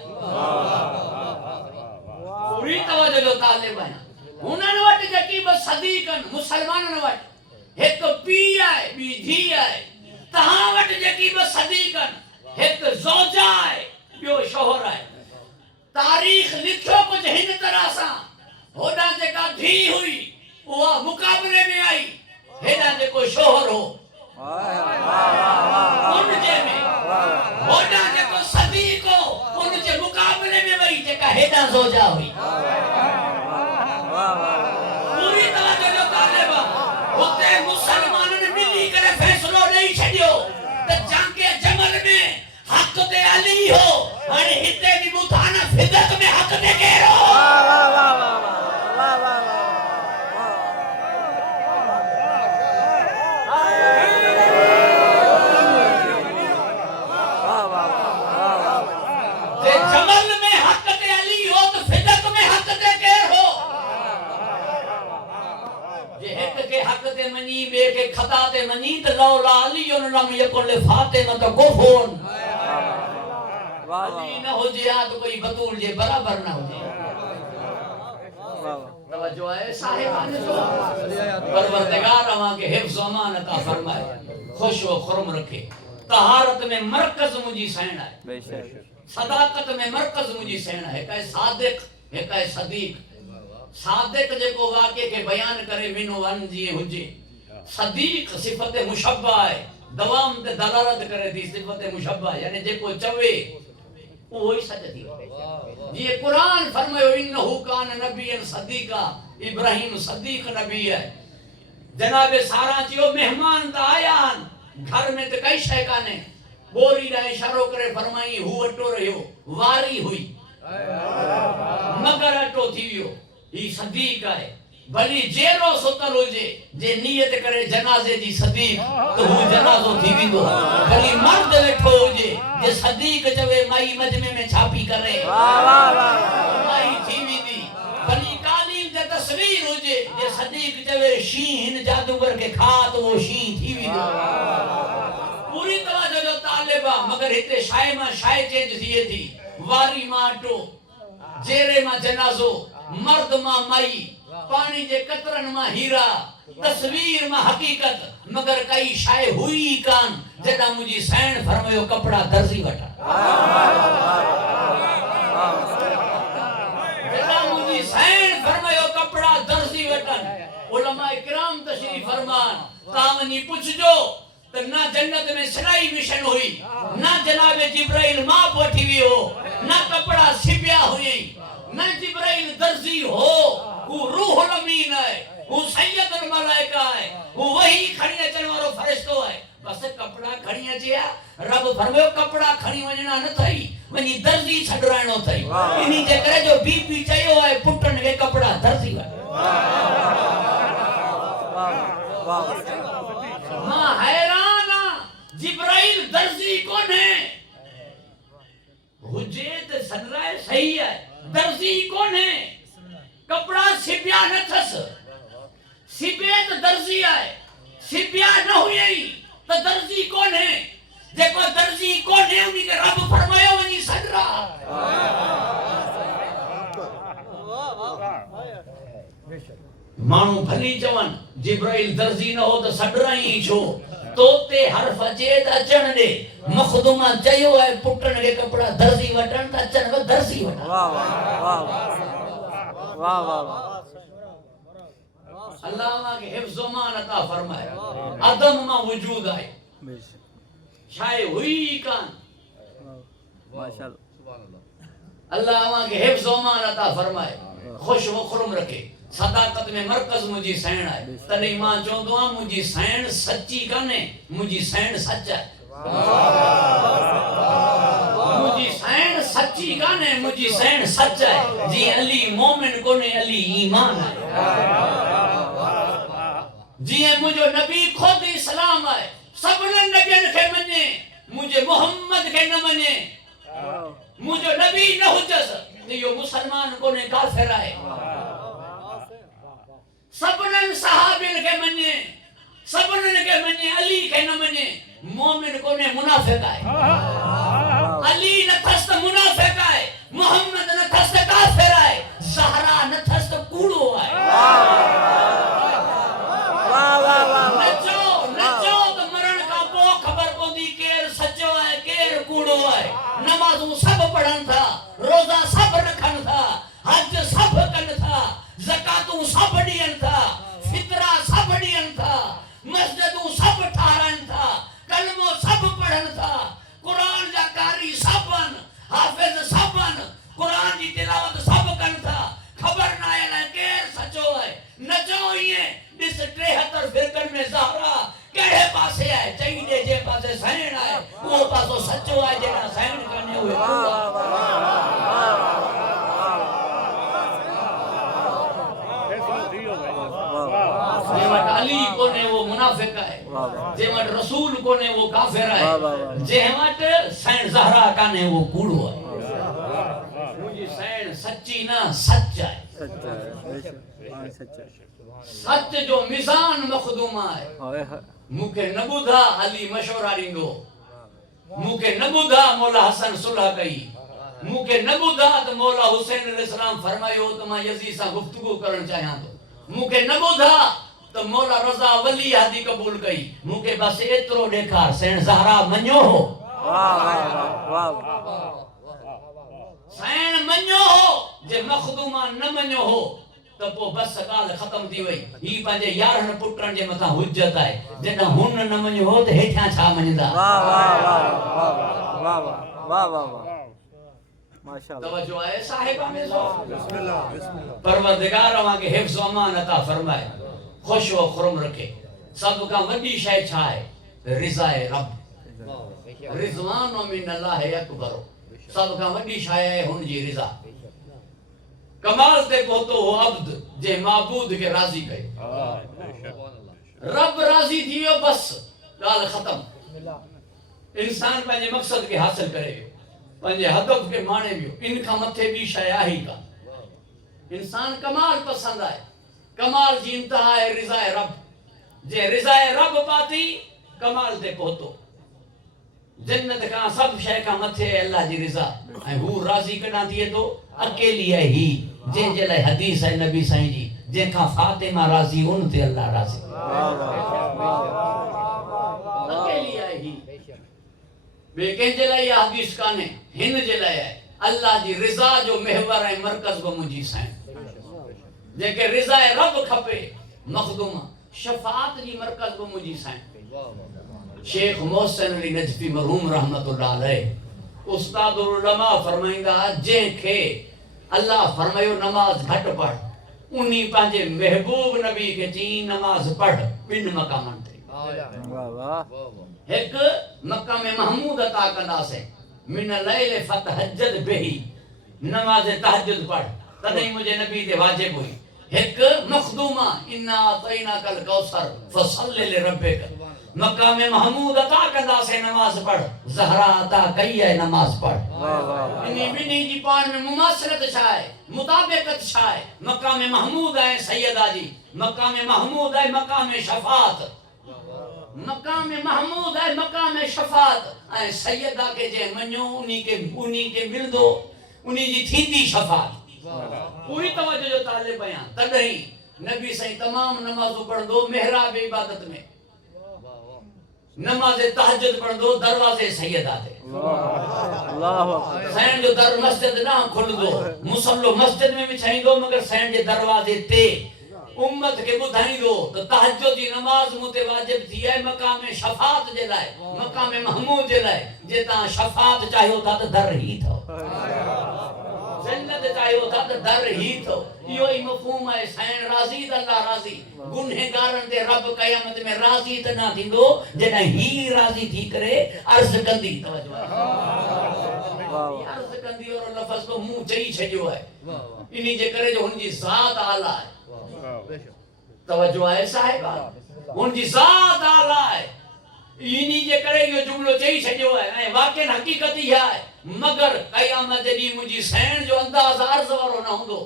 पूरी तवज्जो जो तालिब आहियां। हुननि वटि जेकी बस सदीक़न, मुसलमाननि वटि हिकु पीउ आहे, ॿी धीउ आहे। तव्हां वटि जेकी बस सदीक़न, हिकु ज़ौजा आहे, ॿियो शोहर आहे। तारीख़ लिखियो कुझु हिन तरह सां, होॾां जेका धीउ हुई उहा मुक़ाबले में आई, हेॾां जेको शोहर हो उनजे में, होॾां जेको सदीक़ हो उनजे मुक़ाबले में वई जेका हेॾां ज़ौजा हुई। पूरी तवज्जो जो तालिब आहे। हुते मुसलमाननि मिली करे फ़ैसिलो ॾेई छॾियो त जांके जमल में हक़ ते अली हो, हाणे हिते बि ॿुधा न फिदक में हक़ ते केरु हो। वाह वाह वाह वाह वाह वाह। जमल में हक़ ते अली हो तो फिदक में हक़ ते केरु हो? जे हिक के हक़ ते मनी, ॿिए के खता ते मनी त लौला अलियुन लम यकुन फातिमा त कुफुन। अली न हुजे हा तो कोई बतूल जे बराबर न हुजे। तवज्जो आहे साहिबान जो। परवरदिगार अवां के हिफ्ज़ व अमान अता फरमाए, खुश व खुरम रखे। तहारत में मरकज मुंहिंजी सैन आहे, बेशक। सदाकत में मरकज मुंहिंजी सैन आहे। हिकु आहे सादिक, हिकु आहे सदीक। सादिक जेको वाक़े खे बयान करे मिनो वन जीअं हुजे। सदीक सिफ़त मुशब्बा आहे, दवाम ते दलालत करे थी। सिफ़त मुशब्बा यानी जेको चवे उहो ई सच थी वञे। जीअं क़ुरान फरमायो इन्नहु कान नबियन सदीका, इब्राहिम सदीक नबी है। जनाब सारा चयो मेहमान त आया आहिनि, घर में त काई शइ कान्हे। बोरी ॾांहुं इशारो करे फरमाई हू अटो रहियो, वारी हुई मगर अटो थी वियो। ही सदीक आहे। भली जेरो सुतल हुजे, जे नियत करे जनाज़े जी सदीक तो हू जनाज़ो थी वेंदो। भली मर्द वेठो हुजे, जे सदीक चवे माई मजमे में छापी करे, वाह वाह वाह। माई थी वेंदी। भली कालीन ते तस्वीर हुजे, जे सदीक चवे शीं हिन जादूगर के खा तो वो शीं थी वेंदो। पूरी तवज्जो जो तालिब आहे। मगर हिते शाय मां शाय चेंज थिए थी। वारी मां अटो, जेरे मां जनाज़ो, मर्द मां माई, पानी जे कतरन मां हीरा, तस्वीर मां हकीकत। मगर कई शाय हुई कान। जॾा मुंहिंजी सैन फरमायो कपड़ा दर्जी वठा, जॾा मुंहिंजी सैन फरमायो कपड़ा दर्जी वठन। उलमा इकराम तशरीफ फरमान, तव्हां वञी पुछजो त ना जन्नत में सिलाई मिशन हुई, ना जनाब जिब्राइल माप वठी वियो, ना कपड़ा सिबिया हुई, ना जिब्राइल दर्जी हो। वो रूहुल अमीन है, वो सैयदुल मलाइका है, वो वही खणी अचण वारो फरिश्तो है। बस कपड़ा खणी अचिया, रब फरमायो कपड़ा खणी वञणा न थई, वञी दर्जी छॾराइणो थई। इन्ही जे करे जो बीबी चयो है पुटन के कपड़ा दर्जी वा। मां हैरान आ, जिब्राइल दर्जी कोन्हे, हुजे त सनराए सही है, दर्जी कोन्हे, कपड़ा सिबिया न थस, सिबे त दर्जी है, सिबिया न हुई त दर्जी कोन्हे, जेको दर्जी कोन्हे उनी के रब फरमायो वनी सनरा। मानू भली चवन जिब्राइल दर्जी न हो त सडराई छो, तोते हरफ अचे त अचण दे। मखदूमा चयो है पुटन के कपड़ा दर्जी वटन त अचण व दर्जी वटन। वाह वाह वाह वाह वाह। अल्लाह के हिफ्ज़ व मान अता फरमाए, अदम मा वजूद आए, शाय हुई कान। माशाअल्लाह। अल्लाह के हिफ्ज़ व मान अता फरमाए, खुश व खुरम रखे। सदाकत में मरकज मुझी सैण है, तॾहिं मां चवंदो आहियां मुझी सैण सच्ची कान्हे, मुझी सैण सच है। मुझी सैण सच्ची कान्हे, मुझी सैण सच है। जी अली मोमिन कोने, अली ईमान है। जी मुझो नबी खुद इस्लाम है, सबने नबियन के मने, मुझे मोहम्मद के न मने। मुझो नबी न हुजस त यो मुसलमान कोने, काफिर है। सबनन सहाबिन के मने, सबनन के मने, अली के न मने, मोमिन कोने, मुनाफिक है। अली न थस त मुनाफिक है, मोहम्मद न थस त काफिर है, ज़हरा न थस त कूड़ो है। वाह वाह वाह। नचो नचो त मरण का पो खबर पवंदी केर सचो है केर कूड़ो है। नमाज़ूं सब पढ़न था, रोजा सब रखन था, हज सब कन था, ज़कातूं सब ॾियन था, फितरा सब ॾियन था, मस्जिदूं सब ठारन था, कलमो सब पढ़न था, कुरान जा कारी सबन, हाफिज सबन, कुरान जी तिलावत सब कन था। खबर न आयल केर सचो है। नचो ये दिस 73 फिरकन में ज़हरा केड़े पासे है, चई दे जे पासे सैण है, वो पासो सचो है, जेड़ा सैण कने हुए। जेवट अली कोने वो मुनाफिक है, जेवट रसूल कोने वो काफिर है, जेवट सैण ज़हरा काने वो कूड़ो है। मुझी सैण सच्ची ना सच है। सच्चा है, सच्चा है। सच जो मिज़ान मखदूमा है। हाय हाय। मुखे न ॿुधा अली मशवरा ॾींदो, मुखे न ॿुधा मौला हसन सुलह कई, मुखे न ॿुधा त मौला हुसैन अलैहिस्सलाम फरमायो त मां यज़ीद सां गुफ्तगू करण चाहियां थो, मुखे न ॿुधा त मौला रज़ा वली हादी कबूल कई, मुखे बस एतिरो ॾेखार सैण ज़हरा मञो हो। वाह वाह वाह। सैण मञो हो, जे मखदूमा न मञो हो त पो बस ॻाल्हि ख़तम थी वई। ही पंहिंजे 11 पुटनि जे मथां हुज्जत आहे, जॾहिं हुन न मञो हो त हेठियां छा मञंदा। वाह वाह वाह वाह वाह वाह वाह। माशाअल्लाह। तवज्जो आहे साहिबा में सो। बिस्मिल्लाह। परवरदिगार अवां के हिफ्ज़ व अमान अता फरमाए, खुश व खुरम रखे। सब का वॾी शइ छा आहे? रिज़ाए रब। रिज़वान मिनल्लाह अकबर। सब का वॾी शइ आहे हुन जी रिज़ा। कमाल ते पहुतो हो अब्द जे माबूद के राज़ी कए। रब राज़ी थी वियो, बस ॻाल्हि ख़तम। इंसान पंहिंजे मक़सद के हासिल करे वियो, पंहिंजे हदफ के माणे वियो, इन खां मथे ॿी शइ आहे ई कान। इंसान कमाल पसंद आहे, कमाल जी इंतहा है रिज़ाए रब। जे रिज़ाए रब पाती कमाल ते पहुतो। जन्नत का सब शय का मथे अल्लाह जी रिज़ा ऐं हू राज़ी कॾा थिए तो अकेली है ही, जंहिंजे लाइ हदीस है नबी साईं जी, जंहिंखां फातिमा राज़ी उन ते अल्लाह राज़ी। अकेली है ही, ॿिए कंहिंजे लाइ इहा हदीस कान्हे, हिन जे लाइ आहे। अल्लाह जी रिज़ा जो महवर ऐं मरकज़ बि मुंहिंजी साईं। जंहिंखे रिज़ाए रब खपे, मखदूम शफ़ाअत जी मरकज़ बि मुंहिंजी साईं। शेख मोहसिन अली नजफी मरहूम रहमतुल्लाह अलैह उस्तादुल उलमा फरमाईंदा, जंहिंखे अल्लाह फरमायो नमाज घट पढ़, उन्हीं पंहिंजे महबूब नबी के चई नमाज पढ़ बिन मकामन ते वाह वाह एक मकाम महमूद अता कंदासे मिन लैल फतहज्जद बिही नमाज तहज्जुद पढ़ तदई मुझे नबी ते वाजिब हुई एक मखदूमा इन्ना तैना कल कौसर फसल्ले ले रब्बिक मकाम महमूद अता कंदासे नमाज पढ़ ज़हरा अता कई है नमाज पढ़ वाह वाह इन्हीं बिनी जी पान में मुमासरत छाए मुताबिकत छाए मकाम महमूद है सैयदा जी मकाम महमूद है मकाम शफात मकाम महमूद है मकाम शफात ऐं सैयदा के जे मञो उन्हीं के मिलदो उन्हीं जी थींदी शफात पूरी तवज्जो जो तालिब आहियां तॾहिं नबी साईं तमाम नमाज़ूं पढ़ंदो मेहराब इबादत में नमाज तहज्जुद पढ़ंदो दरवाजे सैयदा ते अल्लाह सैन जो दर मस्जिद ना खुलंदो मुसल्लो मस्जिद में भी छाईंदो मगर सैन जे दरवाजे ते उम्मत के बुधाईंदो तो तहज्जुद जी नमाज मुते वाजिब थी है मकाम शफात जे लाए मकाम महमूद जे लाए जे ता शफात चाहियो ता तो दर ही थो जन्नत चाहियो ता तो दर ही थो इहो ई मफहूम है सैन राज़ी त अल्लाह राज़ी गुनहगारन ते रब क़यामत में राज़ी त ना थींदो जॾहिं ही राज़ी थी करे अर्ज़ कंदी तवज्जो अर्ज़ कंदी और लफ़्ज़ तो मुंह चई छॾियो है इन्ही जे करे जो हुन जी ज़ात आला है तवज्जो है साहिबा उन जी ज़ात आला है इन्ही जे करे यो जुमलो चई छॾियो है ऐं वाक़ई हकीकत ही है मगर क़यामत दी मुंजी सैन जो अंदाज़ अर्ज़ वारो न हुंदो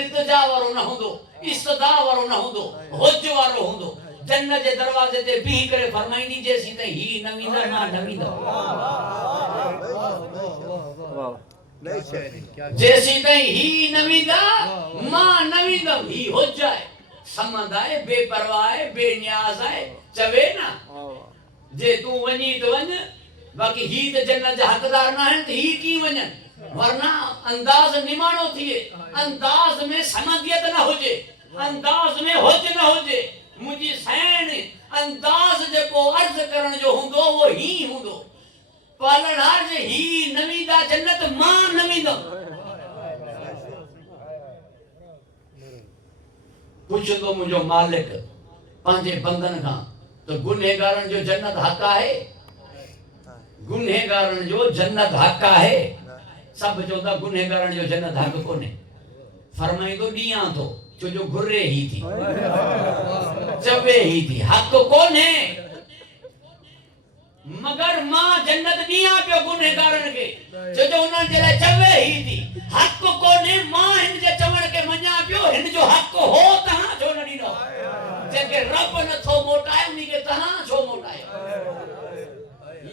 इल्तिजा वारो न हुंदो इस्तदा वारो न हुंदो हुज वारो हुंदो जन्नत जे दरवाजे ते बीह करे फरमाईंदी जेसी त ही न वींदा ना न वींदा जेसी त ही न वींदा मां न वींदम ही हुज है समंद है बेपरवाह है बेनियाज है चवे ना जे तू वनी तो वन बाकी ही तो जन्नत जा हकदार ना है तो ही की वनन वरना अंदाज निमाणो थिए अंदाज में समदियत ना होजे अंदाज में हुज ना होजे मुजी सैन अंदाज जे को अर्ज करण जो हुंदो वो ही हुंदो पालनहार जे ही नवीदा जन्नत मां नवीदा पुछंदो मुझो मालिक पांजे बंदन का तो गुनहगारन जो जन्नत हक है गुनहगारन जो जन्नत हक है सब चौदा गुनहगारन जो जन्नत हक कोने फरमाईंदो दिया तो जो घुरे ही थी चवे ही थी हक कोने मगर मां जन्नत दिया पे गुनहगारन के जो उन्हन जे लाइ चवे ही थी हक कोने मां हिन जे चवण के मन्या पियो हिन जो हक हो तहां छो न ॾींदो जेके रब न थो मोटाए उन्ही के तहां छो मोटाए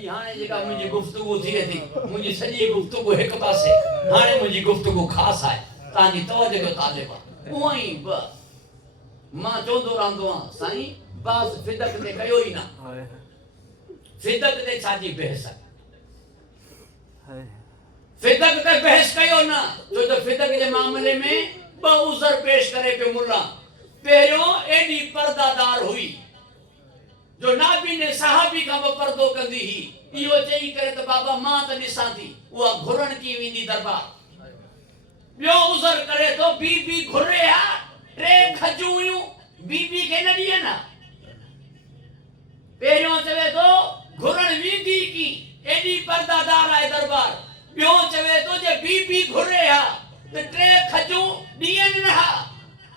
ई हाणे जेका मुंहिंजी गुफ्तगू थिए थी मुंहिंजी सॼी गुफ्तगू हिक पासे हाणे मुंहिंजी गुफ्तगू ख़ासि आहे तव्हांजी तवज्जो जो तालिब आहे उहो ई मां चवंदो रहंदो आहियां साईं बाज़ फिदक ते कयो ई न फिदक ते छाजी बहस फिदक ते बहस कयो न छो त फिदक जे मामले में ॿ उज़र पेश करे पियो मुल्ला पहिरियों एॾी पर्दादार हुई जो नाबी ने सहाबी का वो पर्दो कंदी ही इहो चई करे त बाबा मां त ॾिसां थी उहा घुरण की वेंदी दरबार ॿियो उज़र करे तो बीबी घुरे हा टे खजूं बीबी के न ॾिए न पहिरियों चवे तो घुरण वेंदी की एॾी पर्दादार आहे दरबार ॿियो चवे तो जे बीबी घुरे हा त टे खजूं ॾियनि न हा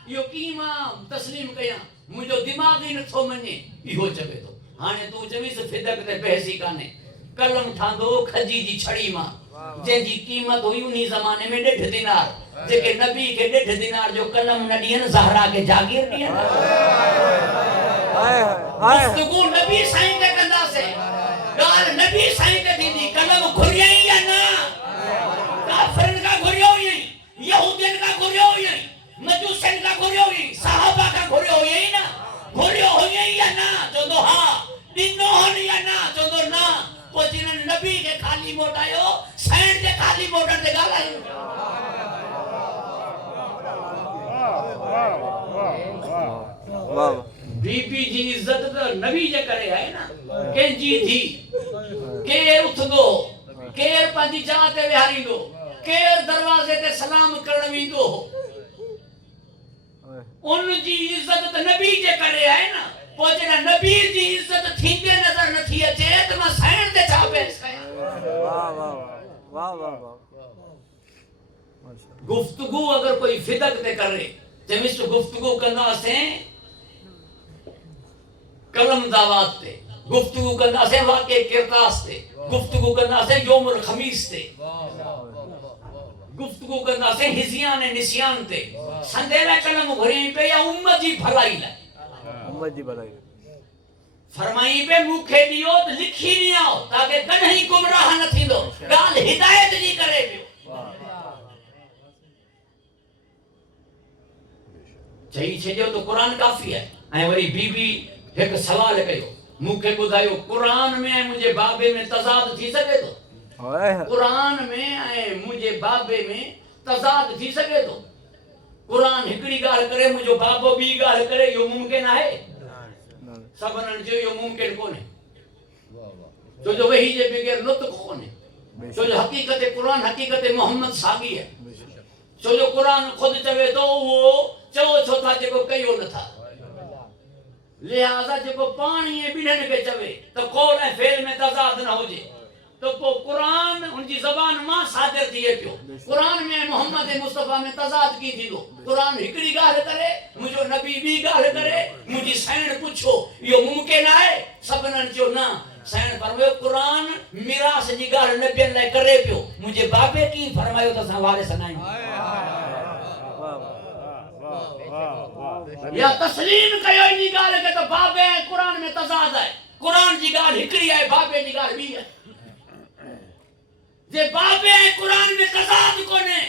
इहो की मां तस्लीम कयां मुझो दिमाग ही नथो मने इहो चवे तो हाने तू चवीस फिदक ते बहसी काने कलम ठांदो खजी जी छड़ी मां जंहिंजी कीमत हुई उन्हीं ज़माने में 1.5 दिनार जेके नबी के 1.5 दिनार जो कलम न ॾियनि ज़हरा के जागीर ॾियनि गुफ्तगू नबी साईं ते कंदासे ॻाल्हि नबी साईं ते थींदी कलम घुरियई या न काफ़िरन का घुरियो हुई यहूदियन का घुरियो हुई मजूसन का घुरियो हुई सहाबा का घुरियो हुई ना घुरियो हुई या ना जो तो हा दिनो हन या ना जो तो ना को जिन नबी के खाली मोटायो सैन के खाली मोटन ते गालायो वाह बीबी जी इज्जत तो नबी जे करे है ना केंजी थी केर उठंदो केर पंहिंजी जाइ ते विहारींदो केर दरवाजे ते सलाम करण वेंदो उन जी इज्जत त नबी जे करे आहे न। पोइ जॾहिं नबी जी इज्जत थींदे नज़र नथी अचे त मां साइण ते छा बहस कयां। वाह वाह वाह वाह वाह। गुफ्तगू अगर कोई फिदक ते करे चमिस गुफ्तगू कंदासीं कलम दावात ते, गुफ्तगू कंदासीं वाक़े किरदास ते, गुफ्तगू कंदासीं यौमुल खमीस ते, गुफ्तगू कंदासीं हिज़ियान निसियान ते। संदेला कलम घुरी पे या उम्मत जी भलाई लाइ, उम्मत जी भलाई फरमाई पे मूंखे ॾियो त लिखी ॾियां ताकि कॾहिं गुमराह न थींदो। ॻाल्हि हिदायत जी करे पियो। चई छॾियो त क़ुरान काफ़ी आहे। ऐं वरी बीबी हिकु सवाल कयो, मूंखे ॿुधायो क़ुरान में ऐं मुंहिंजे बाबे में तज़ाद थी सघे थो? क़ुरान में ऐं मुंहिंजे बाबे में तज़ाद थी सघे थो? क़ुरान हिकिड़ी ॻाल्हि करे मुंहिंजो बाबो ॿी ॻाल्हि करे, इहो मुमकिन आहे? सभिनी जो इहो मुमकिन कोन्हे। छो जो वही जे बग़ैर नुत्क़ कोन्हे। छो जो हक़ीक़त क़ुरान हक़ीक़त मोहम्मद साॻी आहे। छो जो क़ुरान ख़ुदि चवे थो उहो चओ छो था जेको कयो नथा। लिहाज़ा जेको पाणी ऐं ॿिन्हिनि खे चवे त कौल ऐं फ़ेल में तज़ाद न हुजे तो कुरान उनकी ज़बान मां सादिर थिए पियो। कुरान में मोहम्मद मुस्तफ़ा में तज़ाद की थींदो। कुरान हिकिड़ी ॻाल्हि करे, मुंहिंजो नबी ॿी ॻाल्हि करे, मुंहिंजी साइण पुछो इहो मुमकिन आहे? सभिनीनि चयो न। साइण फरमायो क़ुरान मिरास जी ॻाल्हि नबियनि लाइ करे पियो। मुंहिंजे बाबे कीअं फरमायो त असां वारिस न आहियूं। या तस्लीम कयो इन ॻाल्हि खे त बाबे ऐं क़ुरान में तज़ाद आहे। क़ुरान जी ॻाल्हि हिकिड़ी आहे, बाबे जी ॻाल्हि ॿी आहे। जे बाबे ऐं क़ुरान में तज़ाद कोन्हे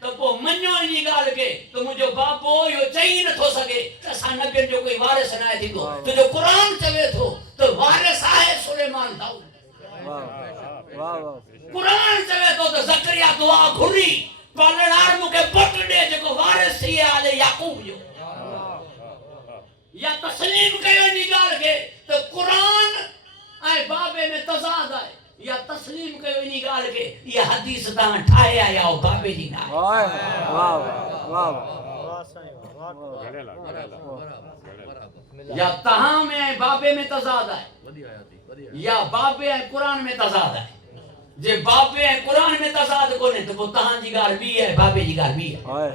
त पोइ मञो इन ॻाल्हि खे त मुंहिंजो बाबो इहो चई नथो सघे त असां नबियनि जो कोई वारिस न आहे थींदो। छो जो क़ुरान चवे थो त वारिस आहे सुलेमान दाऊद। क़ुरान चवे थो त ज़करिया दुआ घुरी पालणार मूंखे पुट ॾे जेको वारिस थी आहे याकूब जो। या तस्लीम कयो इन ॻाल्हि खे त क़ुरान ऐं बाबे में तज़ाद आहे, या तस्लीम कयो इन ॻाल्हि खे इहा हदीस तव्हां ठाहे आया हो, बाबे जी न आहे। या तव्हां में ऐं बाबे में तज़ाद आहे, या बाबे ऐं क़ुरान में तज़ाद आहे। जे बाबे ऐं क़ुरान में तज़ाद कोन्हे त पोइ तव्हांजी ॻाल्हि ॿी आहे, बाबे जी ॻाल्हि ॿी आहे।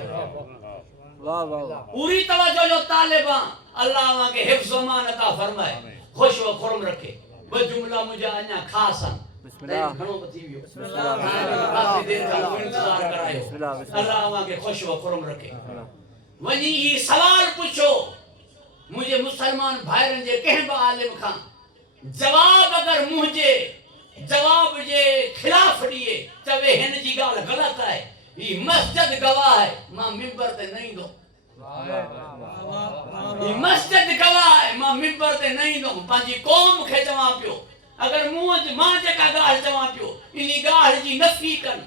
पूरी तवज्जो जो तालिबां अल्लाह वाके हिफ्ज़ व मान अता फरमाए, खुश व खुरम रखे। ॿ जुमला मुंहिंजा अञा ख़ासि आहिनि। घणो थी वियो, काफ़ी देर खां इंतज़ार करायो। अल्लाह वाके खुश व खुरम रखे। वञी ही सवाल पुछो मुंहिंजे मुसलमान भाइरनि जे कंहिं बि आलिम खां, जवाब अगर मुंहिंजे जवाब जे खिलाफ ॾिए चवे हिन जी ॻाल्हि ग़लति आहे, ही मस्जिद गवाह आहे, मां मिंबर ते न ईंदो। ही मस्जिद गवाह आहे, मां मिंबर ते न ईंदो। पंहिंजी क़ौम खे चवां पियो, अगर मां जेका ॻाल्हि चवां पियो इन ॻाल्हि जी नफ़ी कनि,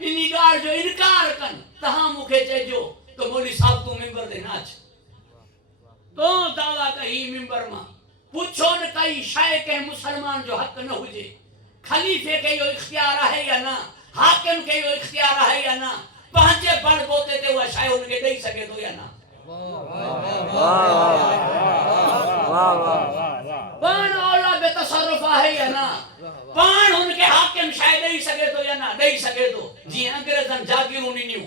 इन ॻाल्हि जो इनकार कनि, तव्हां मूंखे चइजो त मौलवी साहब तूं मिंबर ते न अच। तो दावा कई मिंबर मां, पुछो न कई शइ कंहिं मुसलमान जो हक़ न हुजे। खलीफ़े खे इहो इख्तियार आहे या न, हाकिम खे इहो इख्तियार आहे या न, पंहिंजे बलबूते ते उहा शइ हुनखे ॾेई सघे थो या न। पाण औला बेतसरुफ़ आहे या न, पाण हुनखे हाकिम शइ ॾेई सघे थो या न, ॾेई सघे थो। जीअं अंग्रेज़नि जागीरूं ॾिनियूं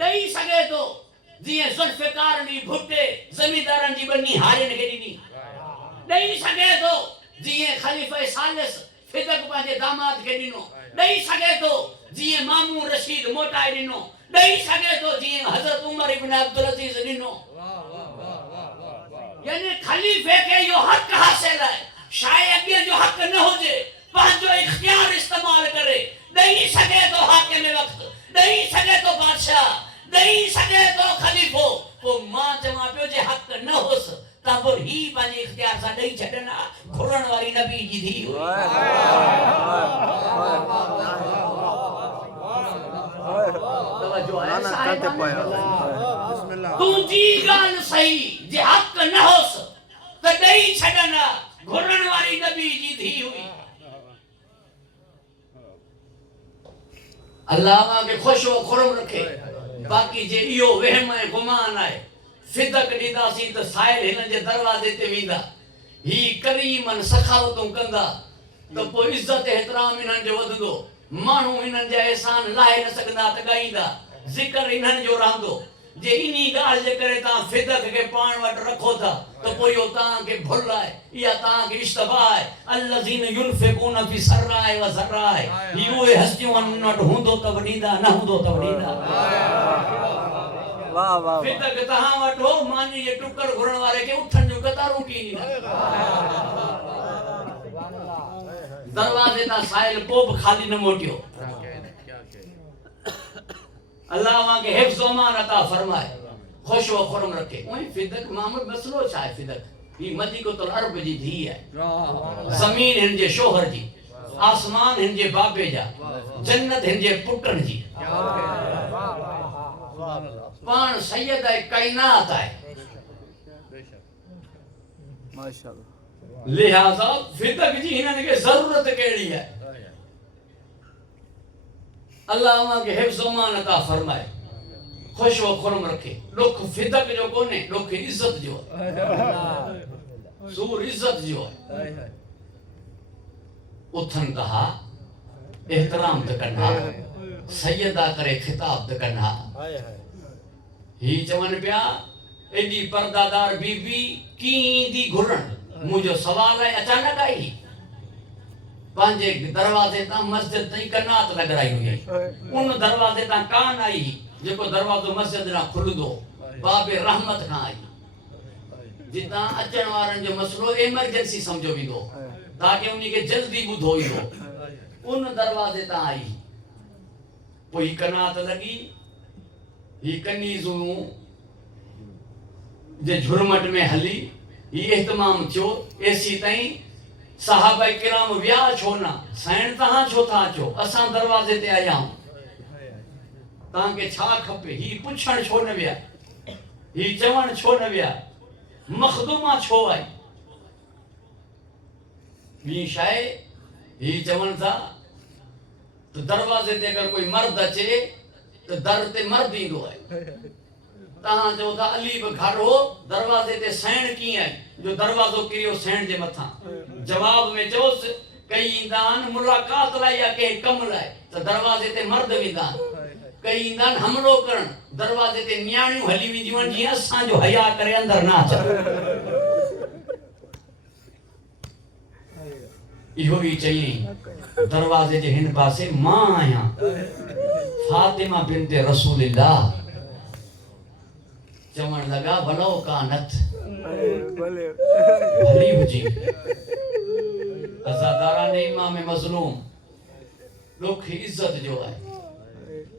ॾेई सघे थो, जीअं ज़ुल्फ़िकार ॾी भुट्टे ज़मींदारनि जी ॿनी हारियुनि खे ॾिनी ॾेई सघे थो। जीअं ख़लीफ़े सालिस फिदक पंहिंजे दामाद खे ॾिनो ॾेई सघे थो। जीअं मामून रशीद मोटाए ॾिनो ॾेई सघे थो। जीअं हज़रत उमर इब्न अब्दुल अज़ीज़ ॾिनो। यानी खलीफ़े खे इहो हक़ हासिल आहे, शायदि अॻे जो हक़ न हुजे, पंहिंजो इख्तियार इस्तेमाल करे ॾेई सघे थो। हाकिम वक़्तु ॾेई सघे थो, बादशाह ॾेई सघे थो, खलीफ़ो। पोइ मां चवां पियो जे हक़ न हुअसि त पोइ ही पंहिंजे इख्तियार सां ॾेई छॾनि। घुरण वारी नबी जी धी हुई। तुंहिंजी ॻाल्हि सही, जे हक़ न हुअसि त ॾेई छॾनि। घुरण वारी नबी जी धी हुई। अल्लाह खे खुश व खुरम रखे। बाक़ी जे इहो वहम ऐं गुमान आहे, फिदक ॾींदासीं त साहिल हिन जे दरवाज़े ते वेंदा, ही करीमन सखावतूं कंदा, त पोइ इज़त एहतराम हिननि जो वधंदो, माण्हू हिननि जा एहसान लाहे न सघंदा त ॻाईंदा, ज़िक्र हिननि जो रहंदो। जे इन्ही ॻाल्हि जे करे तव्हां फिदक खे पाण वटि रखो था त पोइ इहो तव्हांखे भुल आहे, इहा तव्हांखे इश्तबाह आहे। अल्लज़ीन युनफ़िक़ून फ़ी सर्राए व ज़र्राए, ही उहे हस्तियूं आहिनि उन वटि हूंदो त बि ॾींदा, न हूंदो त बि ॾींदा। वाह वाह फिदक तव्हां वटि हो, मानी जे टुकड़ घुरण वारे खे उठनि जूं कतारूं कींदा, दरवाज़े तां साहिल को बि खाली न मोटियो। अल्लाह वहां के हिफ्ज़ व अमान अता फरमाए, खुश व खुरम रखे। ओए फिदक मामूल मसलो छा आहे? फिदक ही मलिकुल अरब जी धी है, ज़मीन हिन जे शोहर जी, आसमान हिन जे बाबे जा, जन्नत हिन जे पुटनि जी, पाण सैयद है कायनात है। माशाअल्लाह। लिहाजा फिदक जी हिननि खे ज़रूरत कहिड़ी है? अल्लाह वहां के हिफ्ज़ व अमान अता फरमाए, खुश व खुरम रखे। दुख फिदक जो कोने, दुख इज्जत जो है, सूर इज्जत जो है। उथन कहा एहतराम त कन्हा, सैयदा करे खिताब त कन्हा। ही चवन पिया एडी पर्दादार बीबी की दी घुरण, मुझो सवाल है अचानक आई, पंहिंजे दरवाजे तां मस्जिद ताईं कनात लॻराई हुई, उन दरवाजे तां कान आई जेको दरवाजो मस्जिद ॾांहुं खुलंदो, बाबे रहमत खां आई, जितां अचण वारनि जो मसलो इमरजेंसी सम्झो वेंदो ताकि उन्ही खे जल्दी ॿुधो ईंदो, उन दरवाजे तां आई। पोइ ही कनात लॻी, ही कनीज़ूं जे झुरमट में हली, ही एहतमाम थियो एसी ताईं। साहबा किराम विया छो न? साईं तहां छो था अचो? असां दरवाजे ते आया आहियूं, तव्हांखे छा खपे? ही पुछण छो न विया? ही चवण छो न विया? मखदूमा छो आई? ॿी शइ ही चवनि था त दरवाजे ते अगर कोई मर्द अचे त दर ते मर्द ईंदो आहे। तहां चओ था अली बि घर हो, दरवाजे ते साईं कीअं आहे जो दरवाजो किरियो साईं जे मथां? जवाब में चयोसि कई ईंदा आहिनि मुलाक़ात लाइ या कंहिं कम लाइ त दरवाजे ते मर्द वेंदा आहिनि, कई ईंदा आहिनि हमलो करण, दरवाजे ते न्याणियूं हली वेंदियूं आहिनि जीअं असांजो हया करे अंदर न अचनि। इहो ई चई दरवाजे जे हिन पासे मां आहियां, फातिमा बिनते रसूलिल्लाह। चवण लगा वलो कानत भली हुजी, अज़ादारा ने इमाम मज़लूम दुख इज्जत जो है।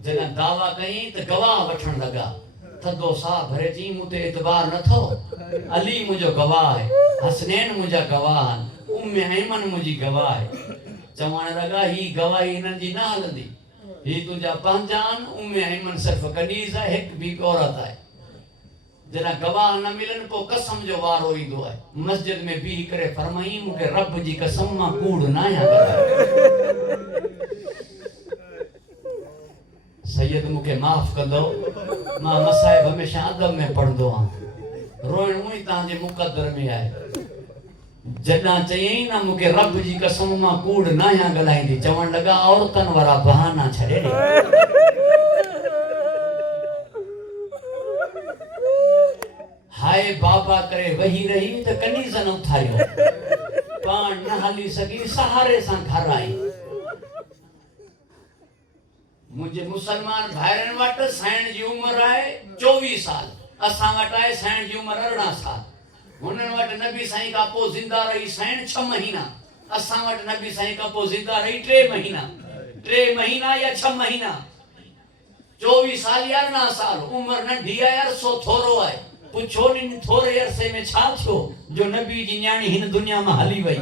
जॾहिं दावा कई त गवाह वठण लगा, थधो साह भरे चई मूंते एतबार न थो, अली मुंहिंजो गवाह है, हसनैन मुंहिंजा गवाह आहिनि, उम्मे ऐमन मुंहिंजी गवाह है। चवण लगा ही गवाही हिननि जी न हलंदी, ही तुंहिंजा पंहिंजा आहिनि, उम्मे ऐमन सिर्फ़ कनीज़ आहे, हिकु ॿी औरत आहे। जॾहिं गवाह न मिलन पोइ कसम जो वारो ईंदो आहे। मस्जिद में बीह करे फरमाई मूंखे रब जी कसम मां कूड़ न आहियां ॻाल्हायो, सैयद मूंखे माफ़ कंदो, मां मसाइब हमेशह अदब में पढ़ंदो आहियां, रोइण मुई तव्हांजे मुक़दर में आहे। जॾहिं चयईं न मूंखे रब जी कसम मां कूड़ न आहियां ॻाल्हाईंदी, चवण लॻा औरतनि वारा बहाना छॾे ॾे। हाय बाबा करे वही रही त कनीज़ न उथारियो, पाण न हली सघी सहारे सां घर आई। मुंहिंजे मुसलमान भाइरनि वटि साईं जी उमिरि आहे 24 साल, असां वटि आहे साईं जी उमिरि 18 साल। हुननि वटि नबी साईं खां पोइ ज़िंदा रही साईं 6 महीना, असां वटि नबी साईं खां पोइ ज़िंदा रही 3 महीना, 3 महीना या 6 महीना। 24 साल या 18 साल उमिरि नंढी आहे, अरसो थोरो आहे। पुछो नी थोरे अरसे में छा थियो जो नबी जी न्याणी हिन दुनिया में हली वई?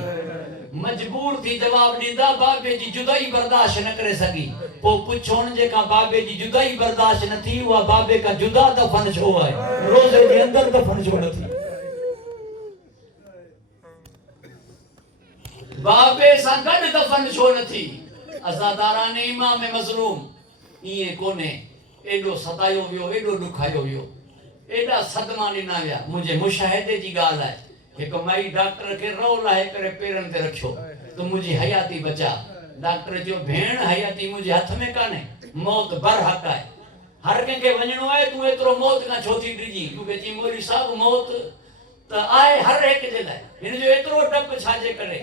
मजबूर थी जवाब ॾींदा बाबे जी जुदाई बर्दाश्त न करे सघी। पोइ पुछो न जेका बाबे जी जुदाई बर्दाश्त न थी उहा बाबे का जुदा दफन छो आहे, रोज़े जे अंदर दफन छो न थी? बाबे सां गॾु दफन छो न थी? अज़ादारा ने इमाम मज़लूम ईअं कोन्हे, एॾो सतायो वियो, एॾो ॾुखायो वियो। एडा सदमा ॾिना विया। मुंहिंजे मुशाहिदे जी ॻाल्हि आहे, हिकु माई डॉक्टर खे रओ लाहे करे पेरनि ते रखियो त मुंहिंजी हयाती बचा। डॉक्टर चयो भेण हयाती मुंहिंजे हथ में कान्हे, मौत बरहक़ आहे। हर कंहिंखे वञणो आहे, तूं एतिरो मौत खां छो थी डिॼी? मूंखे चई मौलवी साहब मौत त आहे हर हिक जे लाइ, हिन जो एतिरो डपु छाजे करे?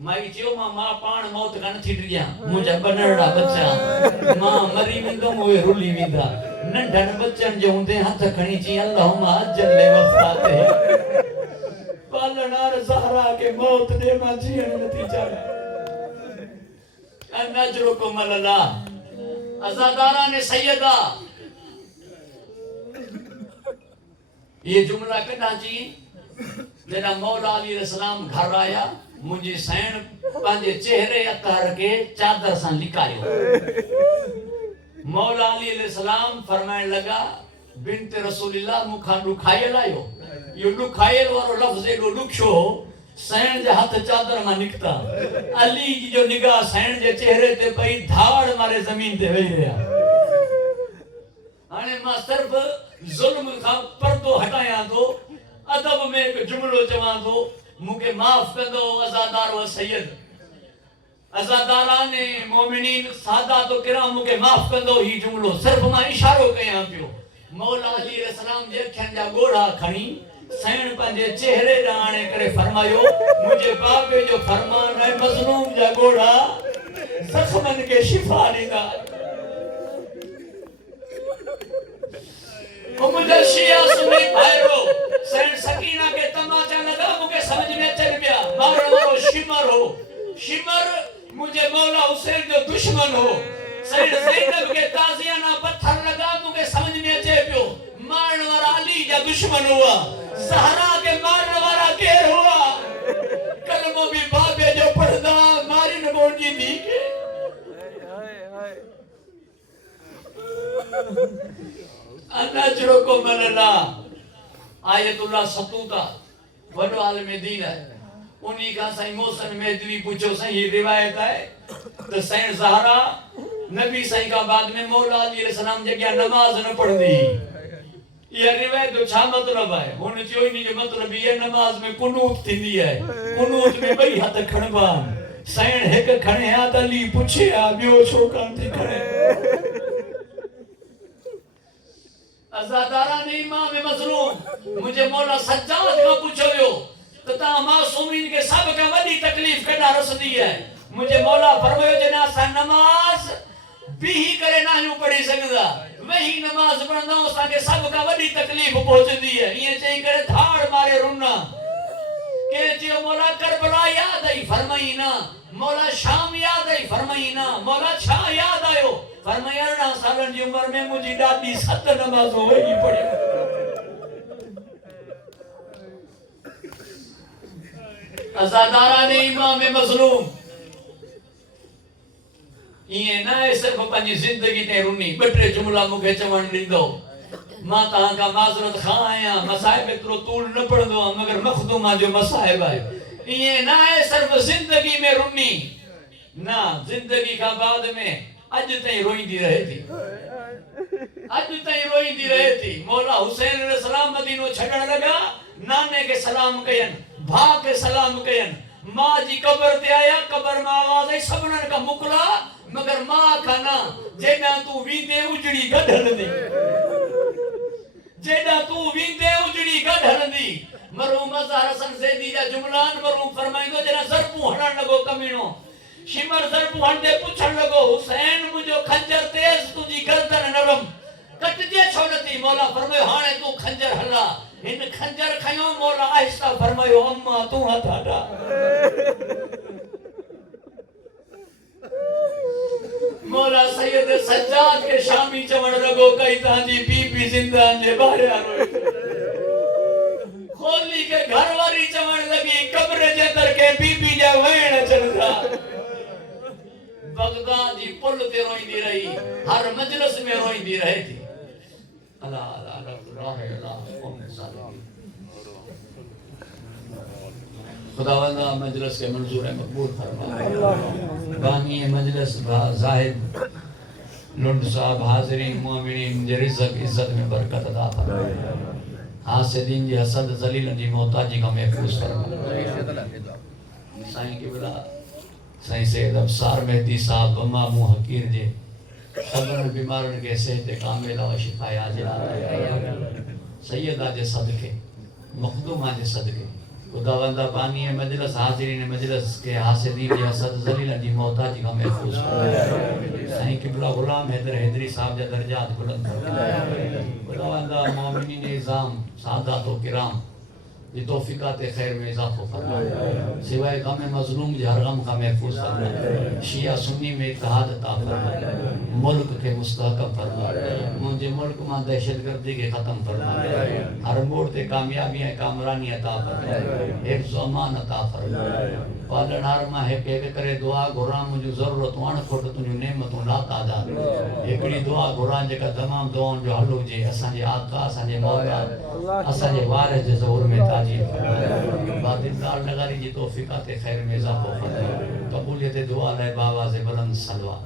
माई चयो मां पाण मौत खां नथी डिॼां, मुंहिंजा ॿ नंढड़ा बच्चा मां मरी वेंदुमि उहे रुली वेंदा। नंढनि बच्चनि जे हूंदे हथ खणी चई अल्लाहुम्मा अज्जल वफ़ाते पालनार ज़हरा के मौत दे मां जीअण नथी चाहे। नजरुकुम अल्लाह अज़ादारा ने सैयदा ये जुमला कॾा जी जॾहिं मौला अली अलैहिस्सलाम घर आया, मुंहिंजी सैण पंहिंजे चेहरे अतार खे चादर सां लिकायो। मौला अली अलैहिस्सलाम फरमाइण लॻा बिन्त रसूलिल्लाह मूंखां ॾुखायल आयो। इहो ॾुखायल वारो लफ़्ज़ एॾो ॾुखियो, सैण जा हथ चादर मां निकिता। अली जो निगाह सैण जे चेहरे ते पई, धाड़ मारे ज़मीन ते वेही रहिया। हाणे मां सिर्फ़ ज़ुल्म खां पर्दो हटायां थो, अदब में हिकु जुमिलो चवां थो, मूंखे माफ़ कंदो अज़ादार व सैयद। अज़ादाराने मोमिनीन सादात किराम मूंखे माफ़ कंदो। ही जुमिलो सिर्फ़ मां इशारो कयां पियो। मौला अली अलैहिस्सलाम जे अखियुनि जा ॻोढ़ा खणी सैण पंहिंजे चेहरे ॾांहुं आणे करे फरमायो, मुंहिंजे बाबे जो फरमान है मज़लूम जा ॻोढ़ा ज़ख़्मनि खे शिफ़ा ॾींदा। मुंहिंजा शिया सुन्नी भाइरो सैण सकीना खे तमाचा लॻा, मूंखे समझ में अचनि पिया। मारण वारो शिमर हो, शिमर मुंहिंजे मौला हुसैन जो दुश्मन हो। सैण ज़ैनब खे ताज़ियाना पत्थर लॻा, मूंखे समझ में अचे पियो मारण वारा अली जा दुश्मन हुआ। ज़हरा के मारण वारा केर हुआ? कलमो भी बाबे जो पढ़दा मारी न बोंजी दी के। अनजरुकुम अल्लाह आयतुल्लाह सतूता वॾो आलिम दीन है। उन्हीं का साईं मोहसिन मेदवी पूछो साईं ये रिवायत है तो सैण ज़हरा नबी साईं का बाद में मौला अली अलैहिस्सलाम जगह नमाज न पढ़दी। ये रिवायत जो छा मतलब है? हुन चयो इन जो मतलब ये नमाज में कुनूत थींदी है, कुनूत में ॿई हथ खणबा। सैण हिक खणे हा त अली पुछे हा ॿियो छो कान थी खणे? अज़ादारा ने इमाम मज़लूम मुझे मौला सज्जाद खां पुछो वियो त तव्हां मासूमीन खे सभ खां वॾी तकलीफ़ केॾा रसंदी है? मुझे मौला फरमायो जॾहिं असां नमाज बीही करे नाहियूं पढ़ी सघंदा, वही नमाज पढ़ंदा असांखे सभ खां वॾी तकलीफ़ पहुचंदी है। ईअं चई करे धाड़ मारे रुना। के चयो मौला करबला याद आई? फरमाई ना। मौला शाम याद आई? फरमाई ना। मौला छा याद आयो? फरमाया 18 सालनि जी उम्र में मुंहिंजी ॾाॾी 7 नमाज़ूं वेही पढ़ियूं। अज़ादारा ने इमाम मज़लूम इएं न आहे सिर्फ़ पंहिंजी ज़िंदगी ते रुनी। ॿ टे जुमिला मूंखे चवणु ॾींदो। मां तव्हां खां माज़रत खां आहियां, मसाइब एतिरो तूल न पढ़ंदो आहियां मगर मखदूमा जो मसाइब आहे। इएं न आहे सिर्फ़ ज़िंदगी में रुनी, न ज़िंदगी खां बाद में अॼु ताईं रोईंदी रहे थी, अॼु ताईं रोईंदी रहे थी। मौला हुसैन अलैहिस्सलाम मदीनो छॾण लॻा, नाने खे सलाम कयनि, भाउ खे सलाम कयनि, मां जी कब्र ते आया, कब्र मां आवाज़ आई सभिनीनि खां मोकिला मगर मां खां न। जेॾां तूं वींदे उजड़ी गॾु हलंदी, जेॾां तूं वींदे उजड़ी गॾु हलंदी। मरहूम अज़हर हसन ज़ैदी जा जुमलान मरहूम फरमाईंदो जॾहिं ज़रबूं हणण लॻो कमीनो, शिमर ज़रबूं हणंदे पुछण लॻो हुसैन मुंहिंजो खंजर तेज़ तुंहिंजी गर्दन नरम कटजे छो नथी? मौला फरमायो हाणे तूं खंजर हला। हिन खंजर खयो, मौला आहिस्ता फरमायो अम्मा तूं हथ हटा। मौला सैयद सज्जाद के शामी चवण लॻो कई तव्हांजी बीबी ज़िंदा जे ॿाहिरियां रोई। खोली के घर वारी चवण लॻी कब्र जे अंदर के बीबी जा वेण अचनि था। बगदाद जी पुल ते रोईंदी रही, हर मजलिस में रोईंदी रहे थी। अल्लाह अल्लाह अल्लाह अल्लाह खुदावंदा मजलिस के मंजूर है मकबूल फरमा। बानी मजलिस जाहिद लुंड साहब हाज़रीन मोमिनीन जे रिज़्क़ इज़्ज़त में बरकत अता फरमाए हासिदीन जी हसद ज़लीलन जी मोहताजी का महफूज फरमाए साईं क़िबला साईं सैयद अब्सार मेहदी साहब बम्मा मुंह हकीर जे सभन बीमारन के सेहत कामिल व शिफाए आजिला सैयदा जे सदके मखदूमा जे सदके खुदावंदा बानी मजलिस हाज़रीन मजलिस के हासिदीन जी हसद ज़लीलन जी मोहताजी का महफूज फरमाए साईं क़िबला गुलाम हैदर हैदरी साहब जा दर्जात बुलंद फरमाए खुदावंदा मोमिनीन इज़ाम सादात व किराम ये तौफीकात खैर में इजाफा फरमाए सिवाय गम मजलूम जे हर गम का महफूज फरमाए शिया सुन्नी में इत्तेहाद अता फरमाए मुल्क के मुस्तहकम फरमाए मुझे मुल्क में दहशतगर्दी के खत्म फरमाए हर मोड़ ते कामयाबियां कामरानी अता फरमाए हिफ्ज़ अमान अता फरमाए पालनहार मां हिक हिक करे दुआ घुरा मुझे जरूरत वण खोट तुझियूं नेमतूं लाता दा हिकड़ी दुआ घुरा जेका तमाम दुआउनि जो हल हुजे असांजे आका असांजे मौला असांजे वारिस जे ज़हूर में ताजील फरमाए बादिलदार नगारी जी तौफीकात खैर में इजाफो फरमाए कबूलियत दुआ लाइ बाबा से बुलंद सलवा